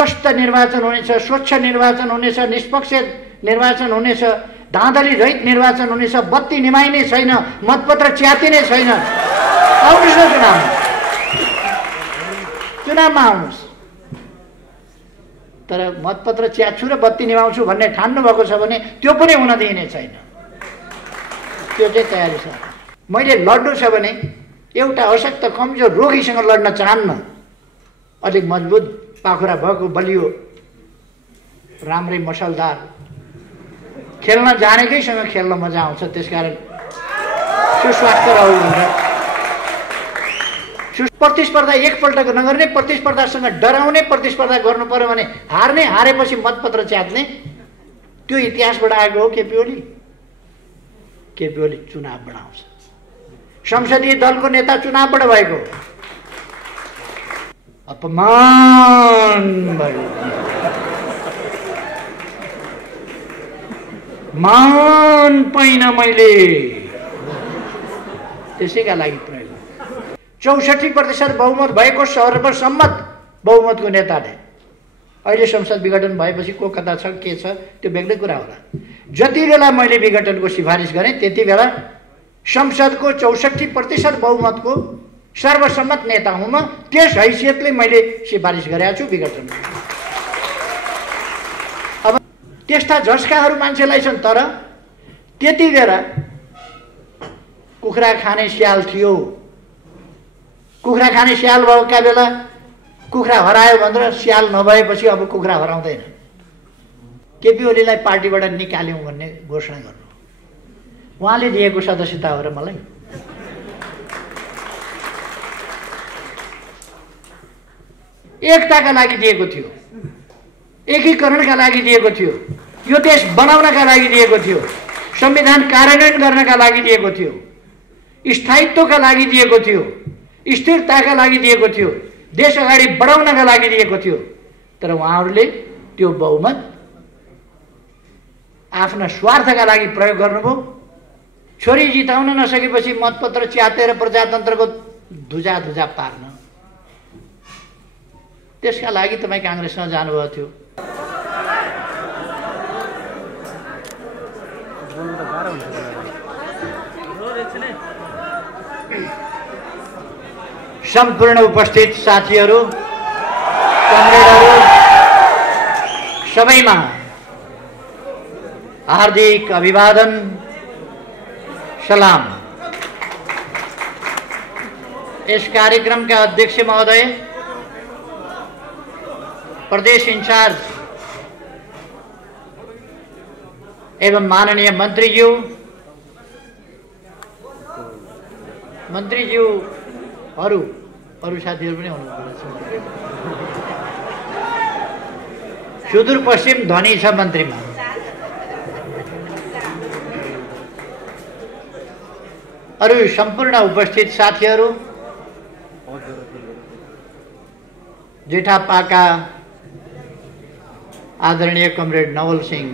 स्वस्थ निर्वाचन हुनेछ, स्वच्छ निर्वाचन हुनेछ, निष्पक्ष निर्वाचन हुनेछ, धाँधली रहित निर्वाचन हुनेछ, बत्ती निभाइने छैन, मतपत्र च्यातिने छैन। आउनुहोस् न चुनावमा आउनुहोस्। तर मतपत्र च्यात्छु र बत्ती निभाउँछु भन्ने ठान्नु भएको छ भने त्यो पनि हुन दिइने छैन। त्यो चाहिँ तयारी छ। मैले लड्नु छ भने एउटा अशक्त कमजोर रोगीसँग लड्न चाहन्न। अलिक मजबुत पाखुरा भएको बलियो राम्रै मसलदार खेल्न जानेकैसँग खेल्न मजा आउँछ। त्यसकारण सुस्वास्थ्य रहु भनेर प्रतिस्पर्धा एकपल्टको नगर्ने, प्रतिस्पर्धासँग डराउने प्रतिस्पर्धा गर्नु पर्यो भने हार्ने, हारेपछि मतपत्र च्यात्ने, त्यो इतिहासबाट आएको हो। केपी ओली चुनाव बनाउँछ। संसदीय दलको नेता चुनावबाट भएको अपमान भयो। मान पाइन मैले, त्यसैका लागि प्रयोग 64% बहुमत भएको सर्वसम्मत बहुमतको नेताले अहिले संसद विघटन भएपछि को कता छ के छ त्यो बेग्लै कुरा होला। जति बेला मैले विघटनको सिफारिस गरेँ त्यति बेला संसदको 64% बहुमतको सर्वसम्मत नेता हुँ म। त्यस हैसियतले मैले सिफारिस गरेको छु विघटन। अब त्यस्ता झस्काहरू मान्छेलाई छन्। तर त्यति बेला कुखुरा खाने स्याल थियो। कुखुरा खाने स्याल भएका बेला कुखुरा हरायो भनेर स्याल नभएपछि अब कुखुरा हराउँदैन। केपी ओलीलाई पार्टीबाट निकाल्यौँ भन्ने घोषणा गर्नु उहाँले दिएको सदस्यता हो र मलाई। एकताका लागि दिएको थियो, एकीकरणका लागि दिएको थियो, यो देश बनाउनका लागि दिएको थियो, संविधान कार्यान्वयन गर्नका लागि दिएको थियो, स्थायित्वका लागि दिएको थियो, स्थिरताका लागि दिएको थियो, देश अगाडि बढाउनका लागि दिएको थियो। तर उहाँहरूले त्यो बहुमत आफ्ना स्वार्थका लागि प्रयोग गर्नुभयो। छोरी जिताउन नसकेपछि मतपत्र च्यातेर प्रजातन्त्रको धुजा पार्न, त्यसका लागि तपाईँ काङ्ग्रेसमा जानुभएको थियो। सम्पूर्ण उपस्थित साथीहरू, कमरेडहरू सबैमा हार्दिक अभिवादन, सलाम। इस कार्यक्रमका अध्यक्ष महोदय, प्रदेश इंचार्ज एवं माननीय मंत्रीज्यू अरू साथीहरू पनि हुनुहुन्छ। सुदूरपश्चिम धनी छ मन्त्रीमा। अरू सम्पूर्ण उपस्थित साथीहरू, जेठापाका आदरणीय कमरेड नवल सिंह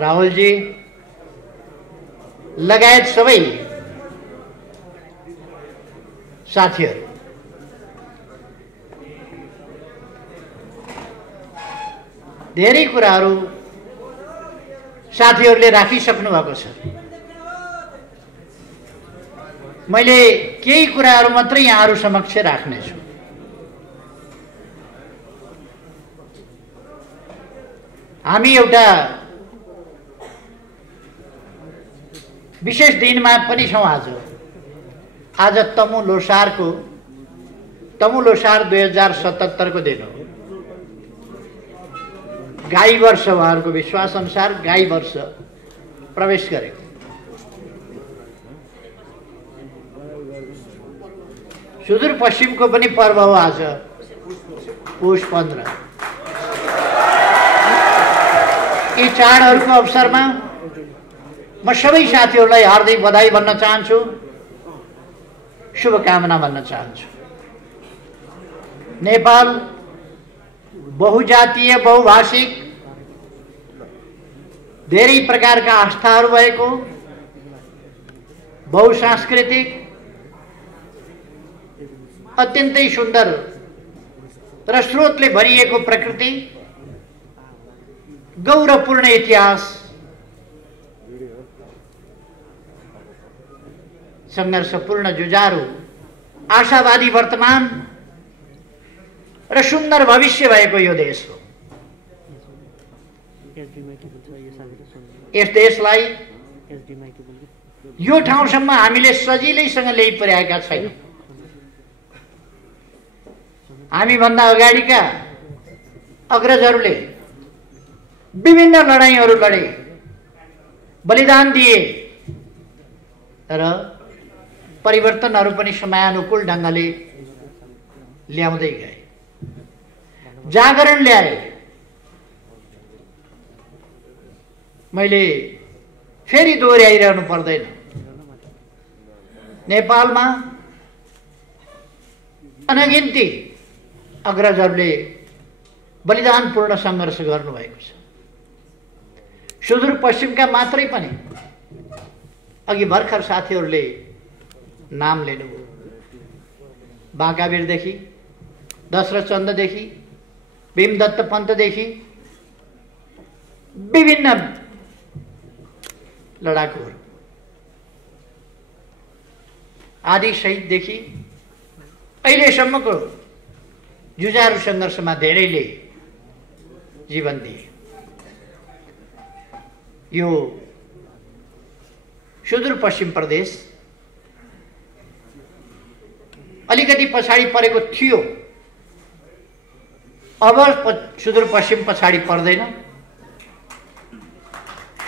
राहुलजी लगायत सबै साथीहरू, धेरै कुराहरू साथीहरूले राखिसक्नु भएको छ। मैले केही कुराहरू मात्रै यहाँहरू समक्ष राख्नेछु। हामी एउटा विशेष दिनमा पनि छौँ। आज तमु लोसार 2077 को दिन हो। गाई वर्ष उहाँहरूको विश्वास अनुसार गाई वर्ष प्रवेश गरेको। सुदूरपश्चिमको पनि पर्व हो आज, पुष 15। यी चाडहरूको अवसरमा म सबै साथीहरूलाई हार्दिक बधाई भन्न चाहन्छु, शुभकामना भन्न चाहन्छु। नेपाल बहुजातीय, बहुभाषिक, धेरै प्रकारका आस्थाहरू भएको, बहुसांस्कृतिक, अत्यन्तै सुन्दर र स्रोतले भरिएको प्रकृति, गौरवपूर्ण इतिहास, संघर्षपूर्ण जुझारु, आशावादी वर्तमान र सुन्दर भविष्य भएको यो देश हो। यस देशलाई यो ठाउँसम्म हामीले सजिलैसँग ल्याइपुर्याएका छैनौँ। हामीभन्दा अगाडिका अग्रजहरूले विभिन्न लडाईँहरू लडे, बलिदान दिए, तर परिवर्तनहरू पनि समयानुकूल ढङ्गले ल्याउँदै गए, जागरण ल्याए। मैले फेरि दोहोऱ्याइरहनु पर्दैन, नेपालमा अनगिन्ती अग्रजहरूले बलिदानपूर्ण सङ्घर्ष गर्नुभएको छ। सुदूरपश्चिमका मात्रै पनि अघि भर्खर साथीहरूले नाम लिनुभयो। बाँकावीरदेखि, दशरथ चन्ददेखि, भीमदत्त पन्तदेखि विभिन्न लडाकुहरू, आदि शहीददेखि अहिलेसम्मको जुझारु सङ्घर्षमा धेरैले जीवन दिए। यो सुदूरपश्चिम प्रदेश अलिकति पछाडि परेको थियो, अब सुदूरपश्चिम पछाडि पर्दैन।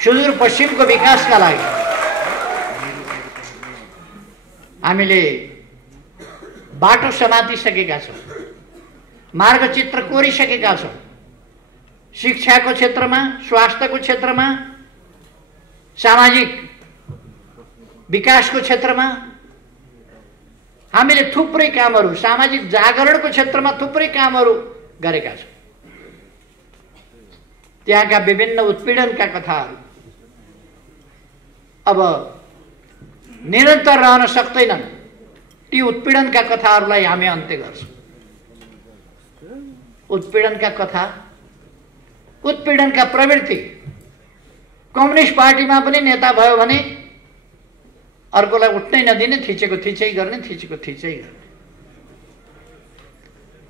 सुदूरपश्चिमको विकासका लागि हामीले बाटो समातिसकेका छौँ, मार्गचित्र कोरिसकेका छौँ। शिक्षाको क्षेत्रमा, स्वास्थ्यको क्षेत्रमा, सामाजिक विकासको क्षेत्रमा हामीले थुप्रै कामहरू, सामाजिक जागरणको क्षेत्रमा थुप्रै कामहरू गरेका छौँ। त्यहाँका विभिन्न उत्पीडनका कथाहरू अब निरन्तर रहन सक्दैनन्। ती उत्पीडनका कथाहरूलाई हामी अन्त्य गर्छौँ। उत्पीडनका कथा, उत्पीडनका प्रवृत्ति, कम्युनिस्ट पार्टीमा पनि नेता भयो भने अर्कोलाई उठ्नै नदिने, थिचेको थिचै गर्ने, थिचेको थिचै गर्ने।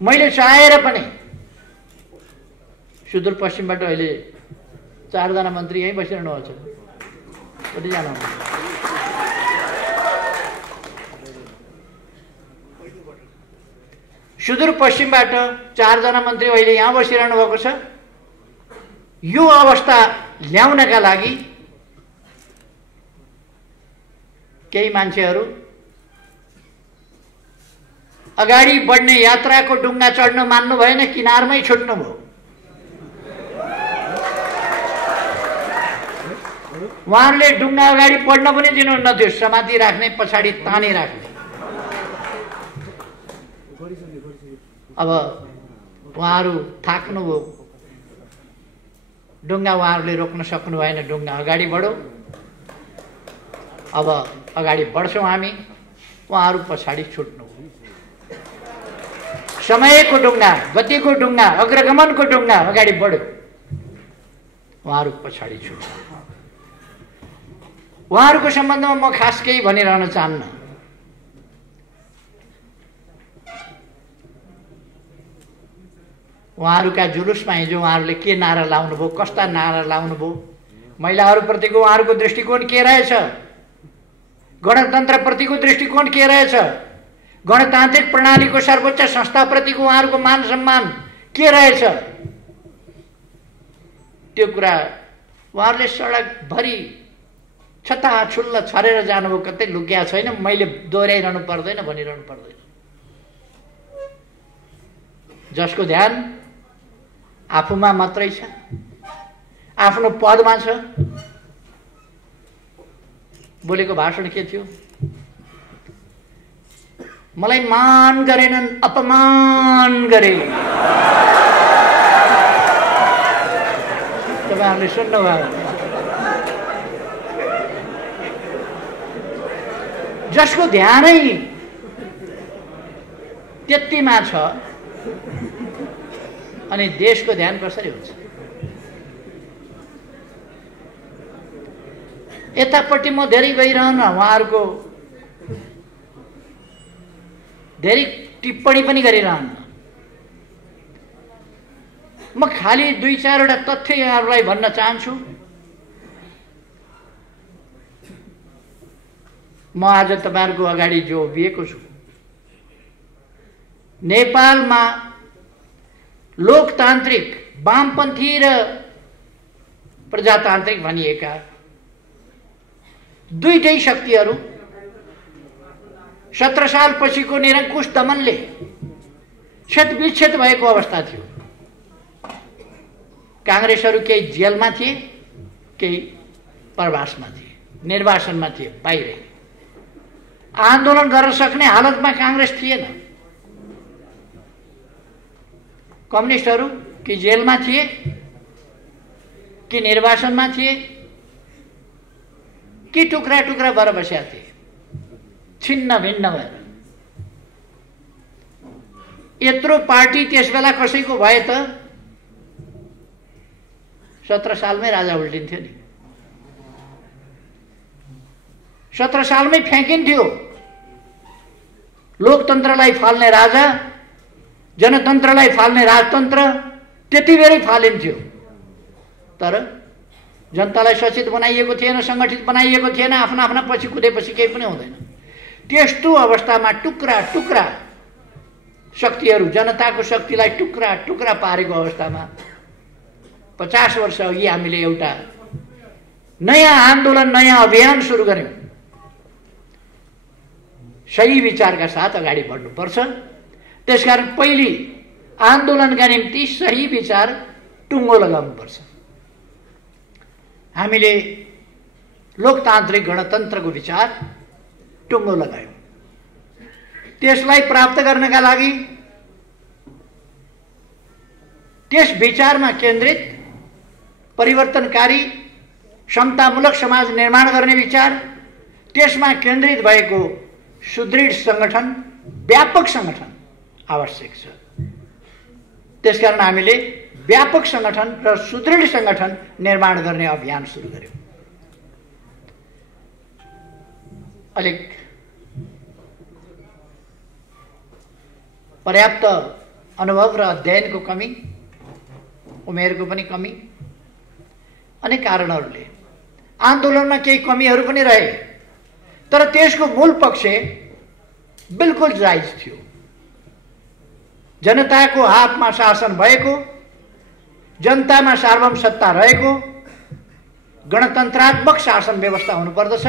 मैले चाहेर पनि सुदूरपश्चिमबाट अहिले 4 जना मन्त्री यहीँ बसिरहनु भएको छ। कति जानु सुदूरपश्चिमबाट 4 जना मन्त्री अहिले यहाँ बसिरहनु भएको छ। यो अवस्था ल्याउनका लागि केही मान्छेहरू अगाडि बढ्ने यात्राको डुङ्गा चढ्न मान्नु भएन, किनारमै छुट्नुभयो। उहाँहरूले डुङ्गा अगाडि बढ्न पनि दिनुहुन्न थियो, समाति राख्ने, पछाडि तानी राख्ने। अब उहाँहरू थाक्नुभयो, डुङ्गा उहाँहरूले रोक्न सक्नु भएन, डुङ्गा अगाडि बढ्यो। अब अगाडि बढ्छौँ हामी, उहाँहरू पछाडि छुट्नु। समयको डुङ्गा, गतिको डुङ्गा, अग्रगमनको डुङ्गा अगाडि बढ्यो, उहाँहरू पछाडि छुट्नु। उहाँहरूको सम्बन्धमा म खास केही भनिरहन चाहन्न। उहाँहरूका जुलुसमा हिजो उहाँहरूले के नारा लाउनुभयो, कस्ता नारा लाउनुभयो, महिलाहरूप्रतिको उहाँहरूको दृष्टिकोण के रहेछ, गणतन्त्रप्रतिको दृष्टिकोण के रहेछ, गणतान्त्रिक प्रणालीको सर्वोच्च संस्थाप्रतिको उहाँहरूको मान सम्मान के रहेछ, त्यो कुरा उहाँहरूले सडकभरि छताछुल्ल छरेर जानुभयो, कतै लुक्या छैन। मैले दोहोऱ्याइरहनु पर्दैन, भनिरहनु पर्दैन। जसको ध्यान आफूमा मात्रै छ, आफ्नो पदमा छ। बोलेको भाषण के थियो? मलाई मान गरेनन्, अपमान गरे। तपाईँहरूले सुन्नुभयो? जसको ध्यानै त्यतिमा छ, अनि देशको ध्यान कसरी हुन्छ? यतापट्टि म धेरै गइरहन, उहाँहरूको धेरै टिप्पणी पनि गरिरहन्न। म खालि 2-4 वटा तथ्य यहाँहरूलाई भन्न चाहन्छु। म आज तपाईहरुको अगाडि जो उभिएको छु, नेपालमा लोकतान्त्रिक वामपन्थी र प्रजातान्त्रिक भनिएका दुईटै शक्तिहरू 17 साल पछिको निरङ्कुश दमनले क्षतविक्षत भएको अवस्था थियो। कांग्रेसहरू केही जेलमा थिए, केही प्रवासमा थिए, निर्वासनमा थिए, बाहिर आन्दोलन गर्न सक्ने हालतमा कांग्रेस थिएन। कम्युनिस्टहरू कि जेलमा थिए, कि निर्वासनमा थिए, कि टुक्रा टुक्रा भएर बसेका थिए, छिन्न भिन्न भएर। यत्रो पार्टी त्यसबेला कसैको भए त 17 सालमै राजा उल्टिन्थ्यो नि। 17 सालमै फ्याँकिन्थ्यो। लोकतन्त्रलाई फाल्ने राजा, जनतन्त्रलाई फाल्ने राजतन्त्र त्यति बेरै फालिन्थ्यो। तर जनतालाई सचेत बनाइएको थिएन, संगठित बनाइएको थिएन, आफ्ना आफ्ना पछि कुदेपछि केही पनि हुँदैन। त्यस्तो अवस्थामा टुक्रा टुक्रा शक्तिहरू, जनताको शक्तिलाई टुक्रा टुक्रा पारेको अवस्थामा 50 वर्ष अघि हामीले एउटा नयाँ आन्दोलन, नयाँ अभियान सुरु गर्यौं। सही विचारका साथ अगाडि बढ्नुपर्छ। त्यसकारण पहिले आन्दोलनका निम्ति सही विचार टुङ्गो लगाउनुपर्छ। हामीले लोकतान्त्रिक गणतन्त्रको विचार टुङ्गो लगायौं। त्यसलाई प्राप्त गर्नका लागि त्यस विचारमा केन्द्रित परिवर्तनकारी समतामूलक समाज निर्माण गर्ने विचार, त्यसमा केन्द्रित भएको सुदृढ संगठन, व्यापक संगठन आवश्यक छ। त्यसकारण हामीले व्यापक संगठन र सुदृढ संगठन निर्माण गर्ने अभियान सुरु गर्यौं। अलिक पर्याप्त अनुभव र अध्ययनको कमी, उमेरको पनि कमी, अनेक कारणहरूले आन्दोलनमा केही कमीहरू पनि रहे, तर त्यसको मूल पक्ष बिल्कुल जायज थियो। जनताको हातमा शासन भएको, जनतामा सार्वभौम सत्ता रहेको, गणतन्त्रात्मक शासन व्यवस्था हुनुपर्दछ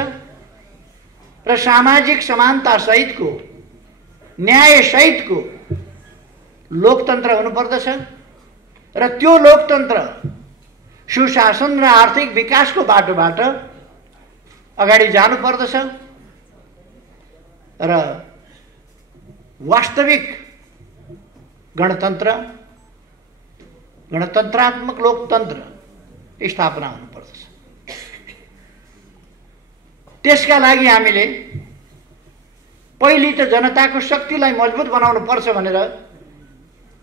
र सामाजिक समानता सहितको, न्याय सहितको लोकतन्त्र हुनुपर्दछ र त्यो लोकतन्त्र सुशासन र आर्थिक विकासको बाटोबाट अगाडि जानुपर्दछ र वास्तविक गणतन्त्र, गणतन्त्रात्मक लोकतन्त्र स्थापना हुनुपर्दछ। त्यसका लागि हामीले पहिले त जनताको शक्तिलाई मजबुत बनाउनु पर्छ भनेर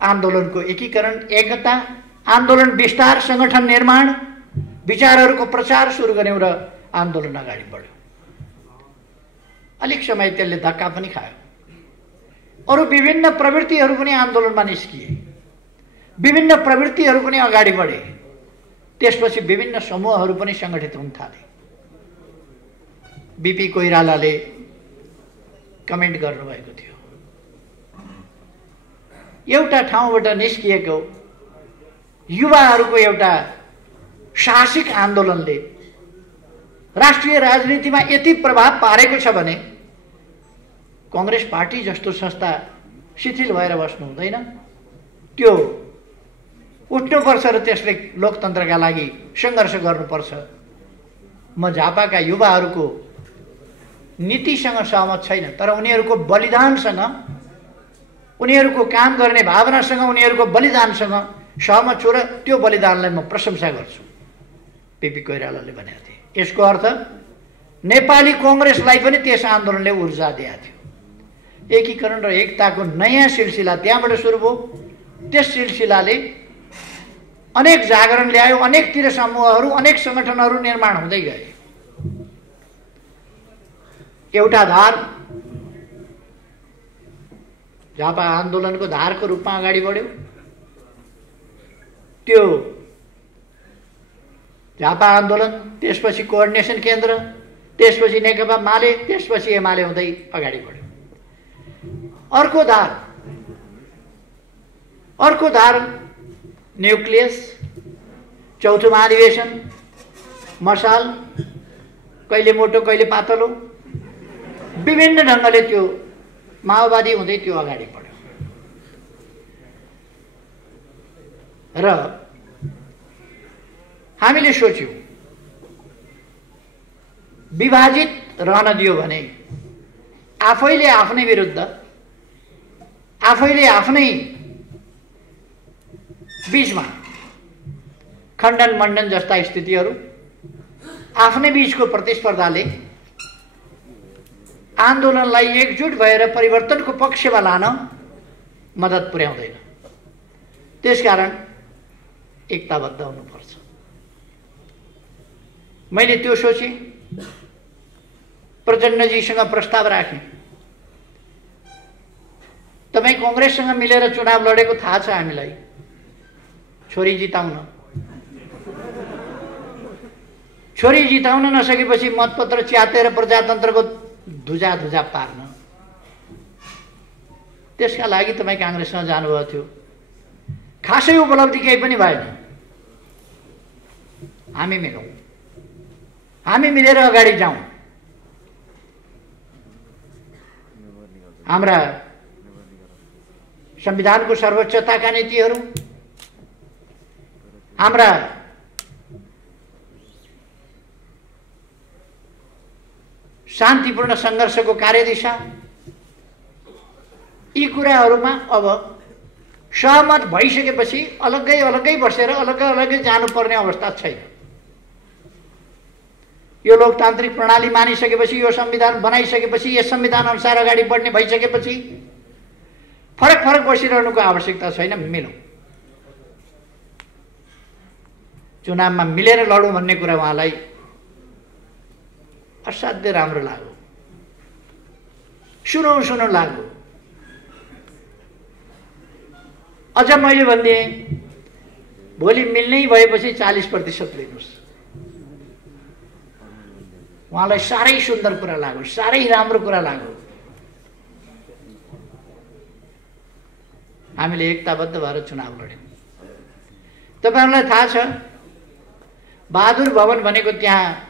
आन्दोलनको एकीकरण, एकता, आन्दोलन विस्तार, संगठन निर्माण, विचारहरूको प्रचार सुरु गर्यौं र आन्दोलन अगाडि बढ्यो। अलिक समय त्यसले धक्का पनि खायो। अरु विभिन्न प्रवृत्तिहरू पनि आन्दोलनमा निस्किए, विभिन्न प्रवृत्तिहरू पनि अगाडि बढे। त्यसपछि विभिन्न समूहहरू पनि संगठित हुन थाले। बीपी कोइरालाले कमेन्ट गर्नुभएको थियो, एउटा ठाउँबाट निस्किएको युवाहरूको एउटा साहसिक आन्दोलनले राष्ट्रिय राजनीतिमा यति प्रभाव पारेको छ भने कांग्रेस पार्टी जस्तो संस्था शिथिल भएर बस्नु हुँदैन। त्यो उठ्नुपर्छ र त्यसले लोकतन्त्रका लागि संघर्ष गर्नुपर्छ। म झापाका युवाहरूको नीतिसँग सहमत छैन, तर उनीहरूको बलिदानसँग, उनीहरूको काम गर्ने भावनासँग, उनीहरूको बलिदानसँग सहमत छु र त्यो बलिदानलाई म प्रशंसा गर्छु। बीपी कोइरालाले भनेका थिए। यसको अर्थ नेपाली कांग्रेसलाई पनि त्यस आन्दोलनले ऊर्जा दिएको थियो। एकीकरण र एकताको नयाँ सिलसिला त्यहाँबाट सुरु भयो। त्यस सिलसिलाले अनेक जागरण ल्यायो, अनेकतिर समूहहरू, अनेक संगठनहरू निर्माण हुँदै गए। एउटा धार झापा आन्दोलनको धारको रूपमा अगाडि बढ्यो। त्यो झापा आन्दोलन, त्यसपछि कोअर्डिनेसन केन्द्र, त्यसपछि नेकपा माले, त्यसपछि एमाले हुँदै अगाडि बढ्यो। अर्को धार न्युक्लियस, चौथो महाधिवेशन, मसाल, कहिले मोटो कहिले पातलो, विभिन्न ढङ्गले त्यो माओवादी हुँदै त्यो अगाडि बढ्यो। र हामीले सोच्यौं विभाजित रहन दियो भने आफैले आफ्नै विरुद्ध, आफैले आफ्नै बीचमा खण्डन मण्डन जस्ता स्थितिहरू, आफ्नै बीचको प्रतिस्पर्धाले आन्दोलनलाई एकजुट भएर परिवर्तनको पक्षमा लान मद्दत पुर्याउँदैन। त्यसकारण एकताबद्ध हुनुपर्छ। मैले त्यो सोचेँ, प्रचण्डजीसँग प्रस्ताव राखेँ। तपाईँ कांग्रेससँग मिलेर चुनाव लडेको थाहा छ हामीलाई, छोरी जिताउन। छोरी जिताउन नसकेपछि मतपत्र च्यातेर प्रजातन्त्रको धुजा पार्न, त्यसका लागि तपाईँ कांग्रेसमा जानुभएको थियो। खासै उपलब्धि केही पनि भएन। हामी मिलौँ, हामी मिलेर अगाडि जाउँ। हाम्रा संविधानको सर्वोच्चताका नीतिहरू, हाम्रा शान्तिपूर्ण संघर्षको कार्यदिशा, यी कुराहरूमा अब सहमत भइसकेपछि अलग्गै अलग्गै बसेर अलग्गै अलग्गै जानुपर्ने अवस्था छैन। यो लोकतान्त्रिक प्रणाली मानिसकेपछि, यो संविधान बनाइसकेपछि, यस संविधान अनुसार अगाडि बढ्ने भइसकेपछि फरक फरक बसिरहनुको आवश्यकता छैन। मिलौँ, चुनावमा मिलेर लडौँ भन्ने कुरा उहाँलाई असाध्य राम्रो लाग्यो। सुनौ लाग्यो। अझ मैले भन्दिएँ, भोलि मिल्नै भएपछि 40% लिनुहोस्। उहाँलाई साह्रै सुन्दर कुरा लाग्यो, साह्रै राम्रो कुरा लाग्यो। हामीले एकताबद्ध भएर चुनाव लड्यौँ। तपाईहरुलाई थाहा छ, बहादुर भवन भनेको त्यहाँ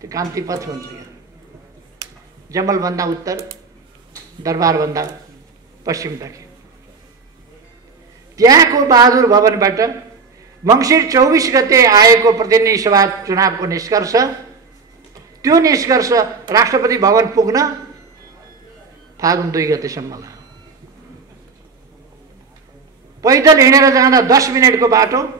त्यो कान्ति पथ हुन्छ, जमलभन्दा उत्तर, दरबारभन्दा पश्चिमतर्फ। त्यहाँको बहादुर भवनबाट मङ्सिर 24 गते आएको प्रतिनिधि सभा चुनावको निष्कर्ष, त्यो निष्कर्ष राष्ट्रपति भवन पुग्न फागुन 2 गतेसम्म लाग्यो। पैदल हिँडेर जाँदा 10 मिनेटको बाटो,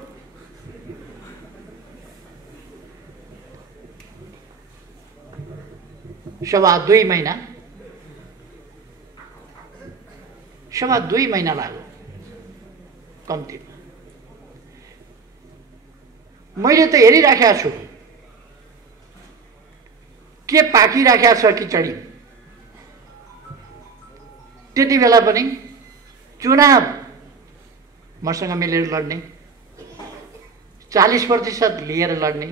सवा 2 महिना लाग्यो कम्तीमा। मैले त हेरिराखेको छु के पाकिराखेको छ खिचडी। त्यति बेला पनि चुनाव मसँग मिलेर लड्ने, 40% लिएर लड्ने,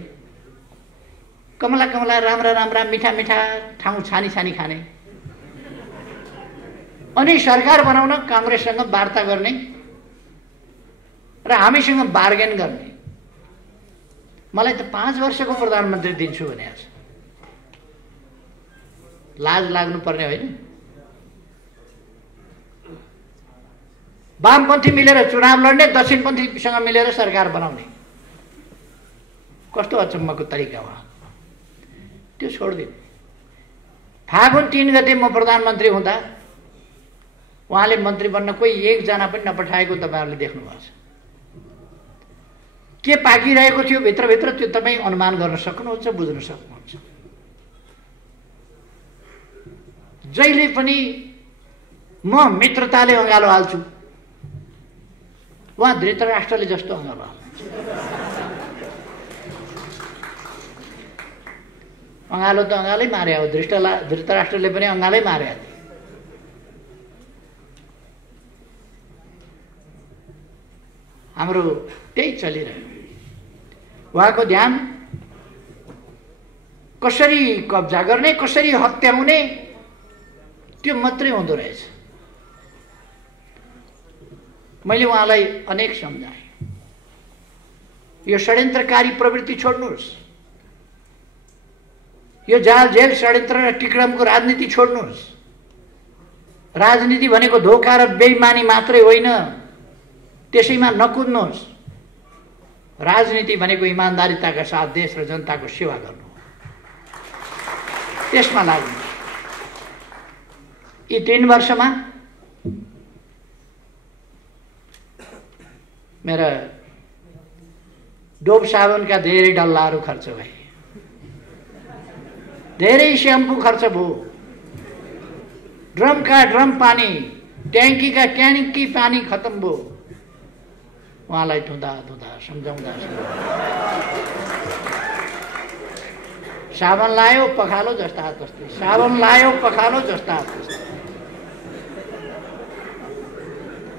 कमला राम्रा मिठा ठाउँ छानी खाने, अनि सरकार बनाउन कांग्रेससँग वार्ता गर्ने र हामीसँग बार्गेन गर्ने। मलाई त 5 वर्षको प्रधानमन्त्री दिन्छु भनेको छ। लाज लाग्नु पर्ने होइन? वामपन्थी मिलेर चुनाव लड्ने, दक्षिणपन्थीसँग मिलेर सरकार बनाउने, कस्तो अचम्मको तरिका हो। त्यो छोड्दिनु। फागुन 3 गते म प्रधानमन्त्री हुँदा उहाँले मन्त्री बन्न कोही एकजना पनि नपठाएको तपाईहरुले देख्नुभएको छ। के पाकिरहेको थियो भित्रभित्र त्यो तपाई अनुमान गर्न सक्नुहुन्छ, बुझ्न सक्नुहुन्छ। जहिले पनि म मित्रताले अँगालो हाल्छु, उहाँ धृतराष्ट्रले जस्तो अँगालो अँगालो त अँगालै मारे हो। धृतराष्ट्रले पनि अँगालै मारे। हाम्रो त्यही चलिरह्यो। उहाँको ध्यान कसरी कब्जा गर्ने, कसरी हत्याउने, त्यो मात्रै हुँदो रहेछ। मैले उहाँलाई अनेक सम्झाएँ, यो षड्यन्त्रकारी प्रवृत्ति छोड्नुहोस्, यो जाल जेल षड्यन्त्र र टिक्रमको राजनीति छोड्नुहोस्। राजनीति भनेको धोका र बेइमानी मात्रै होइन, त्यसैमा नकुद्नुहोस्। राजनीति भनेको इमानदारिताका साथ देश र जनताको सेवा गर्नु, त्यसमा लाग्नु। यी 3 वर्षमा मेरा डोब साबुनका धेरै डल्लाहरू खर्च भए, धेरै स्याम्पू खर्च भयो, ड्रमका ड्रम पानी, ट्याङ्कीका ट्याङ्की पानी खत्म भयो। उहाँलाई धुँदा धुँदा सम्झाउँदा साबन लायो पखालो जस्ता तस्तै, साबन लायो पखालो जस्ता तस्तै।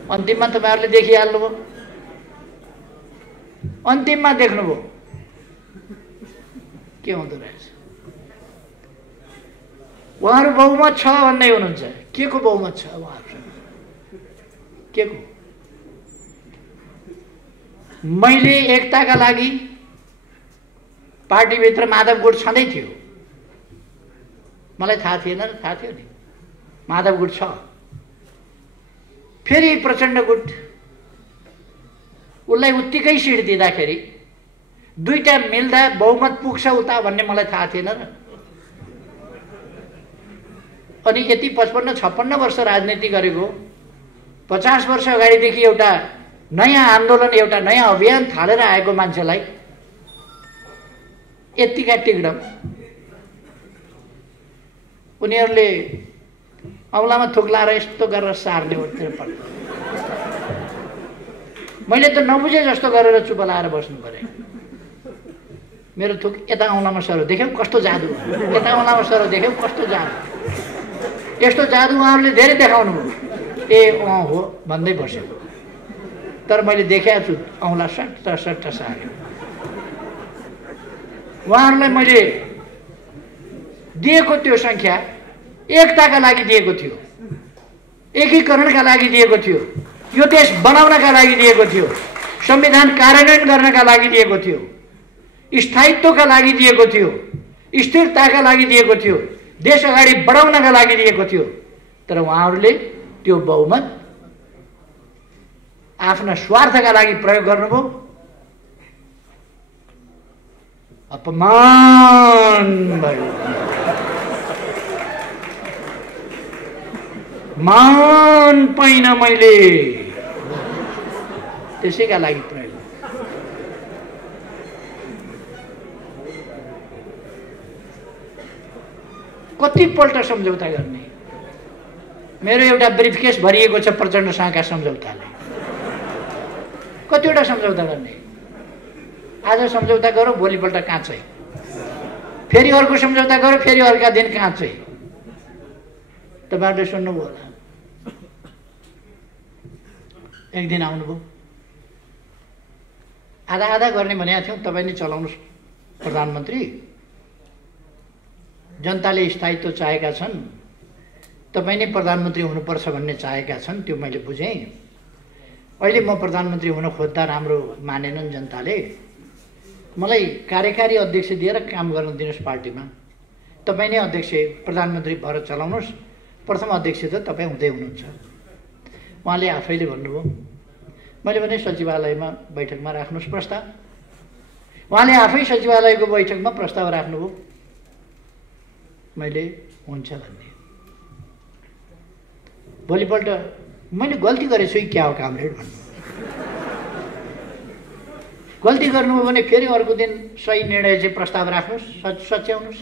अन्तिममा तपाईँहरूले देखिहाल्नुभयो, अन्तिममा देख्नुभयो के हुँदो रहेछ। उहाँहरू बहुमत छ भन्दै हुनुहुन्छ। के को बहुमत छ उहाँहरूसँग? के को? मैले एकताका लागि पार्टीभित्र माधव गुट छँदै थियो, मलाई थाहा थिएन र थाहा थियो नि माधव गुट छ। फेरि प्रचण्ड गुट, उसलाई उत्तिकै सिट दिँदाखेरि दुईटा मिल्दा बहुमत पुग्छ उता भन्ने मलाई थाहा थिएन र। अनि यति 55-56 वर्ष राजनीति गरेको, 50 वर्ष अगाडिदेखि एउटा नयाँ आन्दोलन, एउटा नयाँ अभियान थालेर आएको मान्छेलाई यतिका टिकडम, उनीहरूले औँलामा थुक्लाएर यस्तो गरेर सार्ने उठ्तिर पर्छ। मैले त नबुझे जस्तो गरेर चुप लाएर बस्नु पर्यो। मेरो थुक यता औँलामा सरो, देख्यौ कस्तो जादु, यता औँलामा सरो, देख्यौ कस्तो जादु। यस्तो जादु उहाँहरूले धेरै देखाउनु भयो। ए अँ हो भन्दै बस्यो, तर मैले देखाएको छु औँला सट्ट सार्यो। उहाँहरूलाई मैले दिएको त्यो सङ्ख्या एकताका लागि दिएको थियो, एकीकरणका लागि दिएको थियो, यो देश बनाउनका लागि दिएको थियो, संविधान कार्यान्वयन गर्नका लागि दिएको थियो, स्थायित्वका लागि दिएको थियो, स्थिरताका लागि दिएको थियो, देश अगाडि बढाउनका लागि दिएको थियो। तर उहाँहरूले त्यो बहुमत आफ्ना स्वार्थका लागि प्रयोग गर्नुभयो। अपमान भयो, मान पाइन मैले, त्यसैका लागि प्रयोग। कतिपल्ट सम्झौता गर्ने? मेरो एउटा ब्रिफकेस भरिएको छ प्रचण्डसँगका सम्झौताले। कतिवटा सम्झौता गर्ने? आज सम्झौता गरौँ, भोलिपल्ट काँचै, फेरि अर्को सम्झौता गरौँ, फेरि अर्का दिन काँचै। तपाईँहरूले सुन्नुभयो होला, एक दिन आउनुभयो, आधा आधा गर्ने भनेका थियौँ, तपाईँ नै चलाउनुहोस् प्रधानमन्त्री, जनताले स्थायित्व चाहेका छन्, तपाईँ नै प्रधानमन्त्री हुनुपर्छ भन्ने चाहेका छन्, त्यो मैले बुझेँ। अहिले म प्रधानमन्त्री हुन खोज्दा राम्रो मानेनन् जनताले, मलाई कार्यकारी अध्यक्ष दिएर काम गर्न दिनुहोस् पार्टीमा, तपाईँ नै अध्यक्ष प्रधानमन्त्री भएर चलाउनुहोस्, प्रथम अध्यक्ष त तपाईँ हुँदै हुनुहुन्छ। उहाँले आफैले भन्नुभयो। मैले भने सचिवालयमा बैठकमा राख्नुहोस् प्रस्ताव। उहाँले आफै सचिवालयको बैठकमा प्रस्ताव राख्नुभयो। मैले हुन्छ भन्ने। भोलिपल्ट मैले गल्ती गरेछु क्या हो कामरेड भन्नु। गल्ती गर्नुभयो भने फेरि अर्को दिन सही निर्णय चाहिँ प्रस्ताव राख्नुहोस्, सच्याउनुहोस्,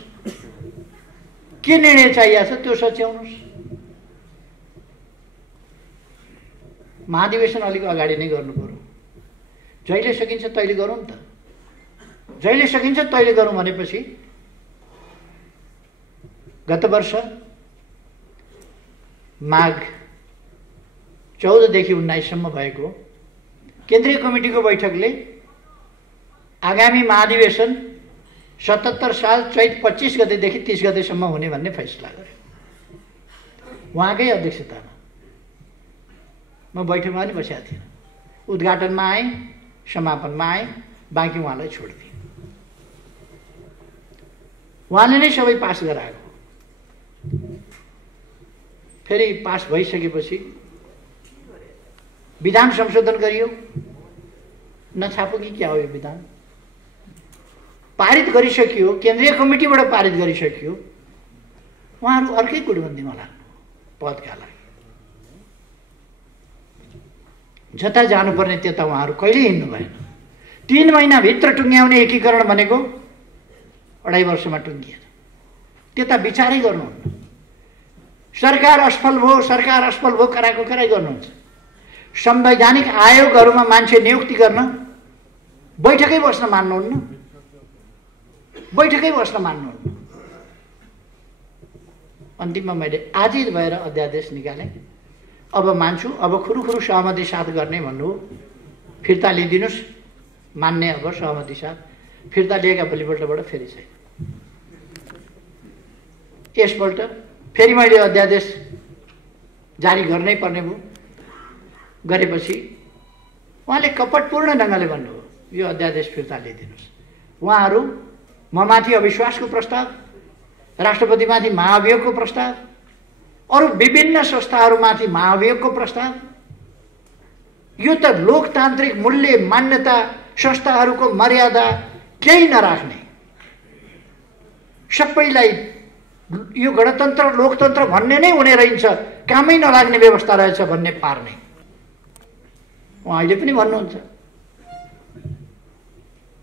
के निर्णय चाहिएको छ त्यो सच्याउनुहोस्। महाधिवेशन अलिक अगाडि नै गर्नु पर्यो। जहिले सकिन्छ तैले गरौँ त, जहिले सकिन्छ तैले गरौँ भनेपछि गत वर्ष माघ 14 देखि 19 सम्म भएको केन्द्रीय कमिटीको बैठकले आगामी महाधिवेशन 77 साल चैत 25 गतेदेखि 30 गतेसम्म हुने भन्ने फैसला गर्यो। उहाँकै अध्यक्षतामा म बैठकमा पनि बसेको थिएँ। उद्घाटनमा आएँ, समापनमा आएँ, बाँकी उहाँलाई छोडिदिएँ। उहाँले नै सबै पास गराएको। फेरि पास भइसकेपछि विधान संशोधन गरियो। नछापो कि क्या हो यो विधान? पारित गरिसकियो, केन्द्रीय कमिटीबाट पारित गरिसकियो। उहाँहरू अर्कै गुटबन्दीमा लाग्नु पदका लागि। जता जानुपर्ने त्यता उहाँहरू कहिले हिँड्नु भएन। 3 महिनाभित्र टुङ्ग्याउने एकीकरण भनेको 2.5 वर्षमा टुङ्गिएन। त्यता विचारै गर्नुहुन्न। सरकार असफल भयो कराएको कराई गर्नुहुन्छ। संवैधानिक आयोगहरूमा मान्छे नियुक्ति गर्न बैठकै बस्न मान्नुहुन्न। अन्तिममा मैले आजित भएर अध्यादेश निकालेँ। अब मान्छु, अब खुरुखुरु सहमति साथ गर्ने भन्नु फिर्ता लिइदिनुहोस्। मान्ने अब सहमति साथ फिर्ता लिएका भोलिपल्टबाट फेरि छैन। यसपल्ट फेरि मैले अध्यादेश जारी गर्नै पर्ने भयो। गरेपछि उहाँले कपटपूर्ण ढङ्गले भन्नुभयो, यो अध्यादेश फिर्ता लिइदिनुहोस्। उहाँहरू ममाथि अविश्वासको प्रस्ताव, राष्ट्रपतिमाथि महाभियोगको प्रस्ताव, अरू विभिन्न संस्थाहरूमाथि महाभियोगको प्रस्ताव, यो त लोकतान्त्रिक मूल्य मान्यता संस्थाहरूको मर्यादा केही नराख्ने, सबैलाई यो गणतन्त्र लोकतन्त्र भन्ने नै हुने रहन्छ, कामै नलाग्ने व्यवस्था रहेछ भन्ने पार्ने। उहाँ अहिले पनि भन्नुहुन्छ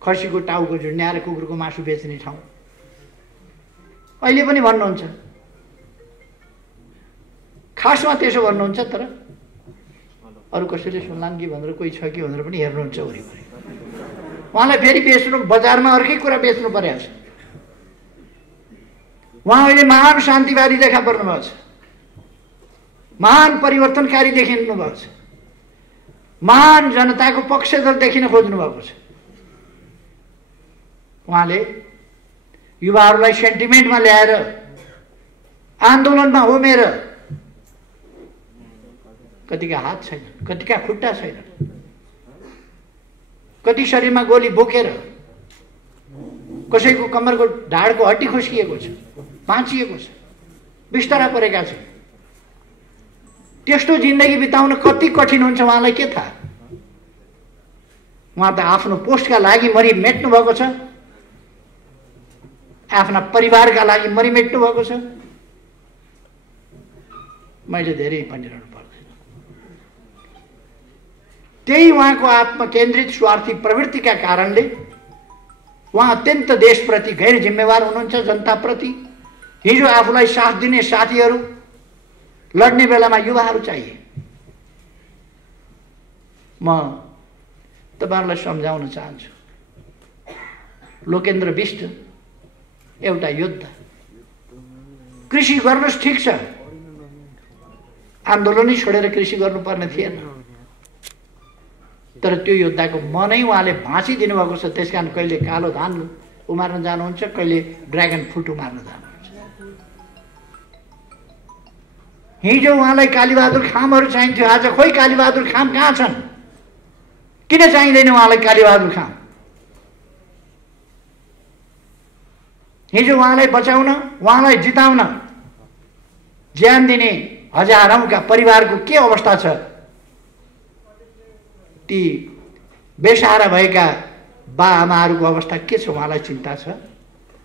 खसीको टाउको झुन्ड्याएर कुकुरको मासु बेच्ने ठाउँ, अहिले पनि भन्नुहुन्छ। खासमा त्यसो भन्नुहुन्छ, तर अरू कसैले सुन्लान् कि भनेर, कोही छ कि भनेर पनि हेर्नुहुन्छ वरिपरि। उहाँलाई फेरि बेच्नु, बजारमा अर्कै कुरा बेच्नु परेको छ। उहाँ अहिले महान शान्तिवादी देखा पर्नु भएको छ, महान परिवर्तनकारी देखिनु भएको छ, महान जनताको पक्षधर देखिन खोज्नु भएको छ। उहाँले युवाहरूलाई सेन्टिमेन्टमा ल्याएर आन्दोलनमा होमेर कतिका हात छैन, कतिका खुट्टा छैन, कति शरीरमा गोली बोकेर कसैको कम्मरको ढाडको हड्डी खुस्किएको छ, भाँचिएको छ, बिस्तारा परेका छ। त्यस्तो जिन्दगी बिताउन कति कठिन हुन्छ उहाँलाई के थाहा? उहाँ त आफ्नो पोस्टका लागि मरिमेट्नु भएको छ, आफ्ना परिवारका लागि मरिमेट्नु भएको छ। मैले धेरै भनिरहनु पर्दैन। त्यही उहाँको आत्मकेन्द्रित स्वार्थी प्रवृत्तिका कारणले उहाँ अत्यन्त देशप्रति गैर जिम्मेवार हुनुहुन्छ, जनताप्रति। हिजो आफूलाई साथ दिने साथीहरू, लड्ने बेलामा युवाहरू चाहिए। म तपाईहरुलाई सम्झाउन चाहन्छु, लोकेन्द्र बिष्ट एउटा योद्धा। कृषि गर्नुस् ठीक छ, आन्दोलनै छोडेर कृषि गर्नुपर्ने थिएन, तर त्यो योद्धाको मनै उहाँले भाँचिदिनु भएको छ। त्यसकारण कहिले कालो धान उमार्न जानुहुन्छ, कहिले ड्रागन फ्रुट उमार्न जानुहुन्छ। हिजो उहाँलाई कालीबहादुर खामहरू चाहिन्थ्यो, आज खोइ कालीबहादुर खाम कहाँ छन्? किन चाहिँदैन उहाँलाई कालीबहादुर खाम? हिजो उहाँलाई बचाउन, उहाँलाई जिताउन ज्यान दिने हजारौंका परिवारको के अवस्था छ? ती बेसहारा भएका बाआमाहरूको अवस्था के छ? उहाँलाई चिन्ता छ।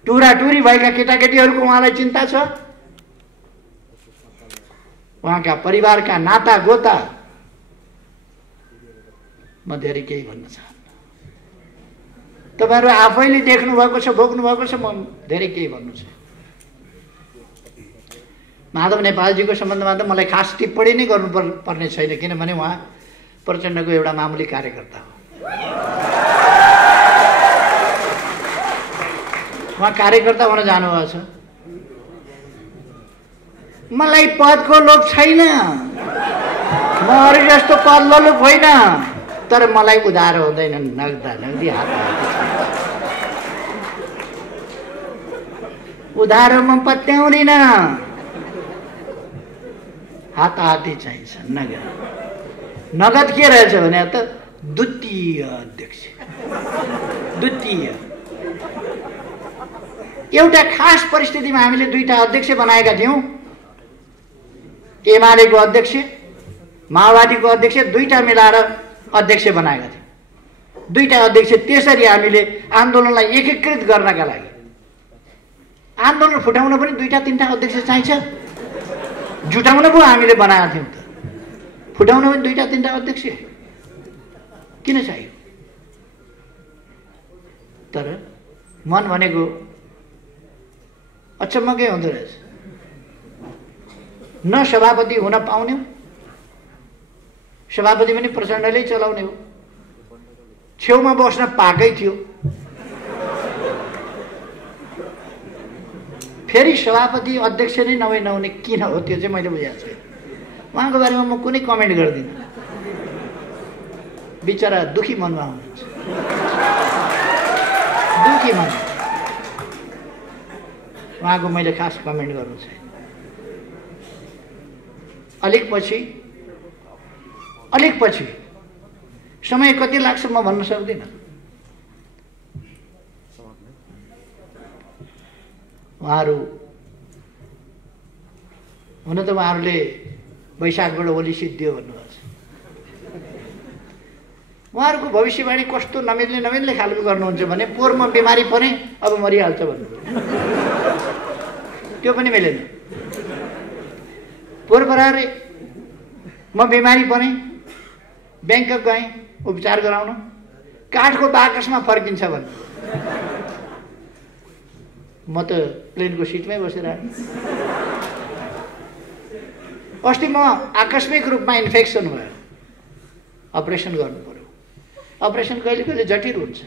टुराटुरी भएका केटाकेटीहरूको उहाँलाई चिन्ता छ। उहाँका परिवारका नाता गोता म धेरै केही भन्न चाहन्न। तपाईहरु आफैले देख्नु भएको छ, भोग्नु भएको छ, म धेरै केही भन्नु छ। माधव नेपालजीको सम्बन्धमा त मलाई खास टिप्पणी नै गर्नु पर्ने छैन, किनभने उहाँ प्रचण्डको एउटा मामुली कार्यकर्ता हो। उहाँ कार्यकर्ता हुन जानुभएको छ। मलाई पदको लोभ छैन, म अरू जस्तो पद लोभ होइन, तर मलाई उधार हुँदैन, नगदी हात उधारोमा पत्याउँदिन, हाती चाहिन्छ नगद। नगद के रहेछ भने त द्वितीय अध्यक्ष। द्वितीय एउटा खास परिस्थितिमा हामीले दुईटा अध्यक्ष बनाएका थियौं। एमालेको अध्यक्ष, माओवादीको अध्यक्ष, दुईटा मिलाएर अध्यक्ष बनाएका थियौं। दुईटा अध्यक्ष त्यसरी हामीले आन्दोलनलाई एकीकृत गर्नका लागि, आन्दोलन फुटाउन पनि दुईटा तीनटा अध्यक्ष चाहिन्छ, जुटाउन पो हामीले बनाएका थियौं त, फुटाउन पनि दुईटा तीनटा अध्यक्ष किन चाहियो? तर मन भनेको अचम्मकै हुँदो रहेछ। न सभापति हुन पाउने हो, सभापति पनि प्रचण्डले चलाउने हो, छेउमा बस्न पाएकै थियो, फेरि सभापति अध्यक्ष नै नहुने किन हो त्यो चाहिँ मैले बुझाएको छैन। उहाँको बारेमा म कुनै कमेन्ट गर्दिनँ, बिचरा दुखी मनमा हुनुहुन्छ, दुखी मन, उहाँको मैले खास कमेन्ट गर्नु छैन। अलिक पछि समय कति लाग्छ म भन्न सक्दिनँ। उहाँहरू हुन त उहाँहरूले वैशाखबाट ओली सिद्धियो भन्नुभएको छ। उहाँहरूको भविष्यवाणी कस्तो नमिल्ने खालको गर्नुहुन्छ भने पोहोरमा बिमारी परे अब मरिहाल्छ भन्नु, त्यो पनि मिलेन। पोहोर परारे म बिमारी परे, ब्याङ्कक गएँ उपचार गराउन, काठको बाकसमा फर्किन्छ भन्नु, म त प्लेनको सिटमै बसेर आएँ। अस्ति म आकस्मिक रूपमा इन्फेक्सन भयो, अपरेसन गर्नु पर्यो। अपरेसन कहिले कहिले जटिल हुन्छ,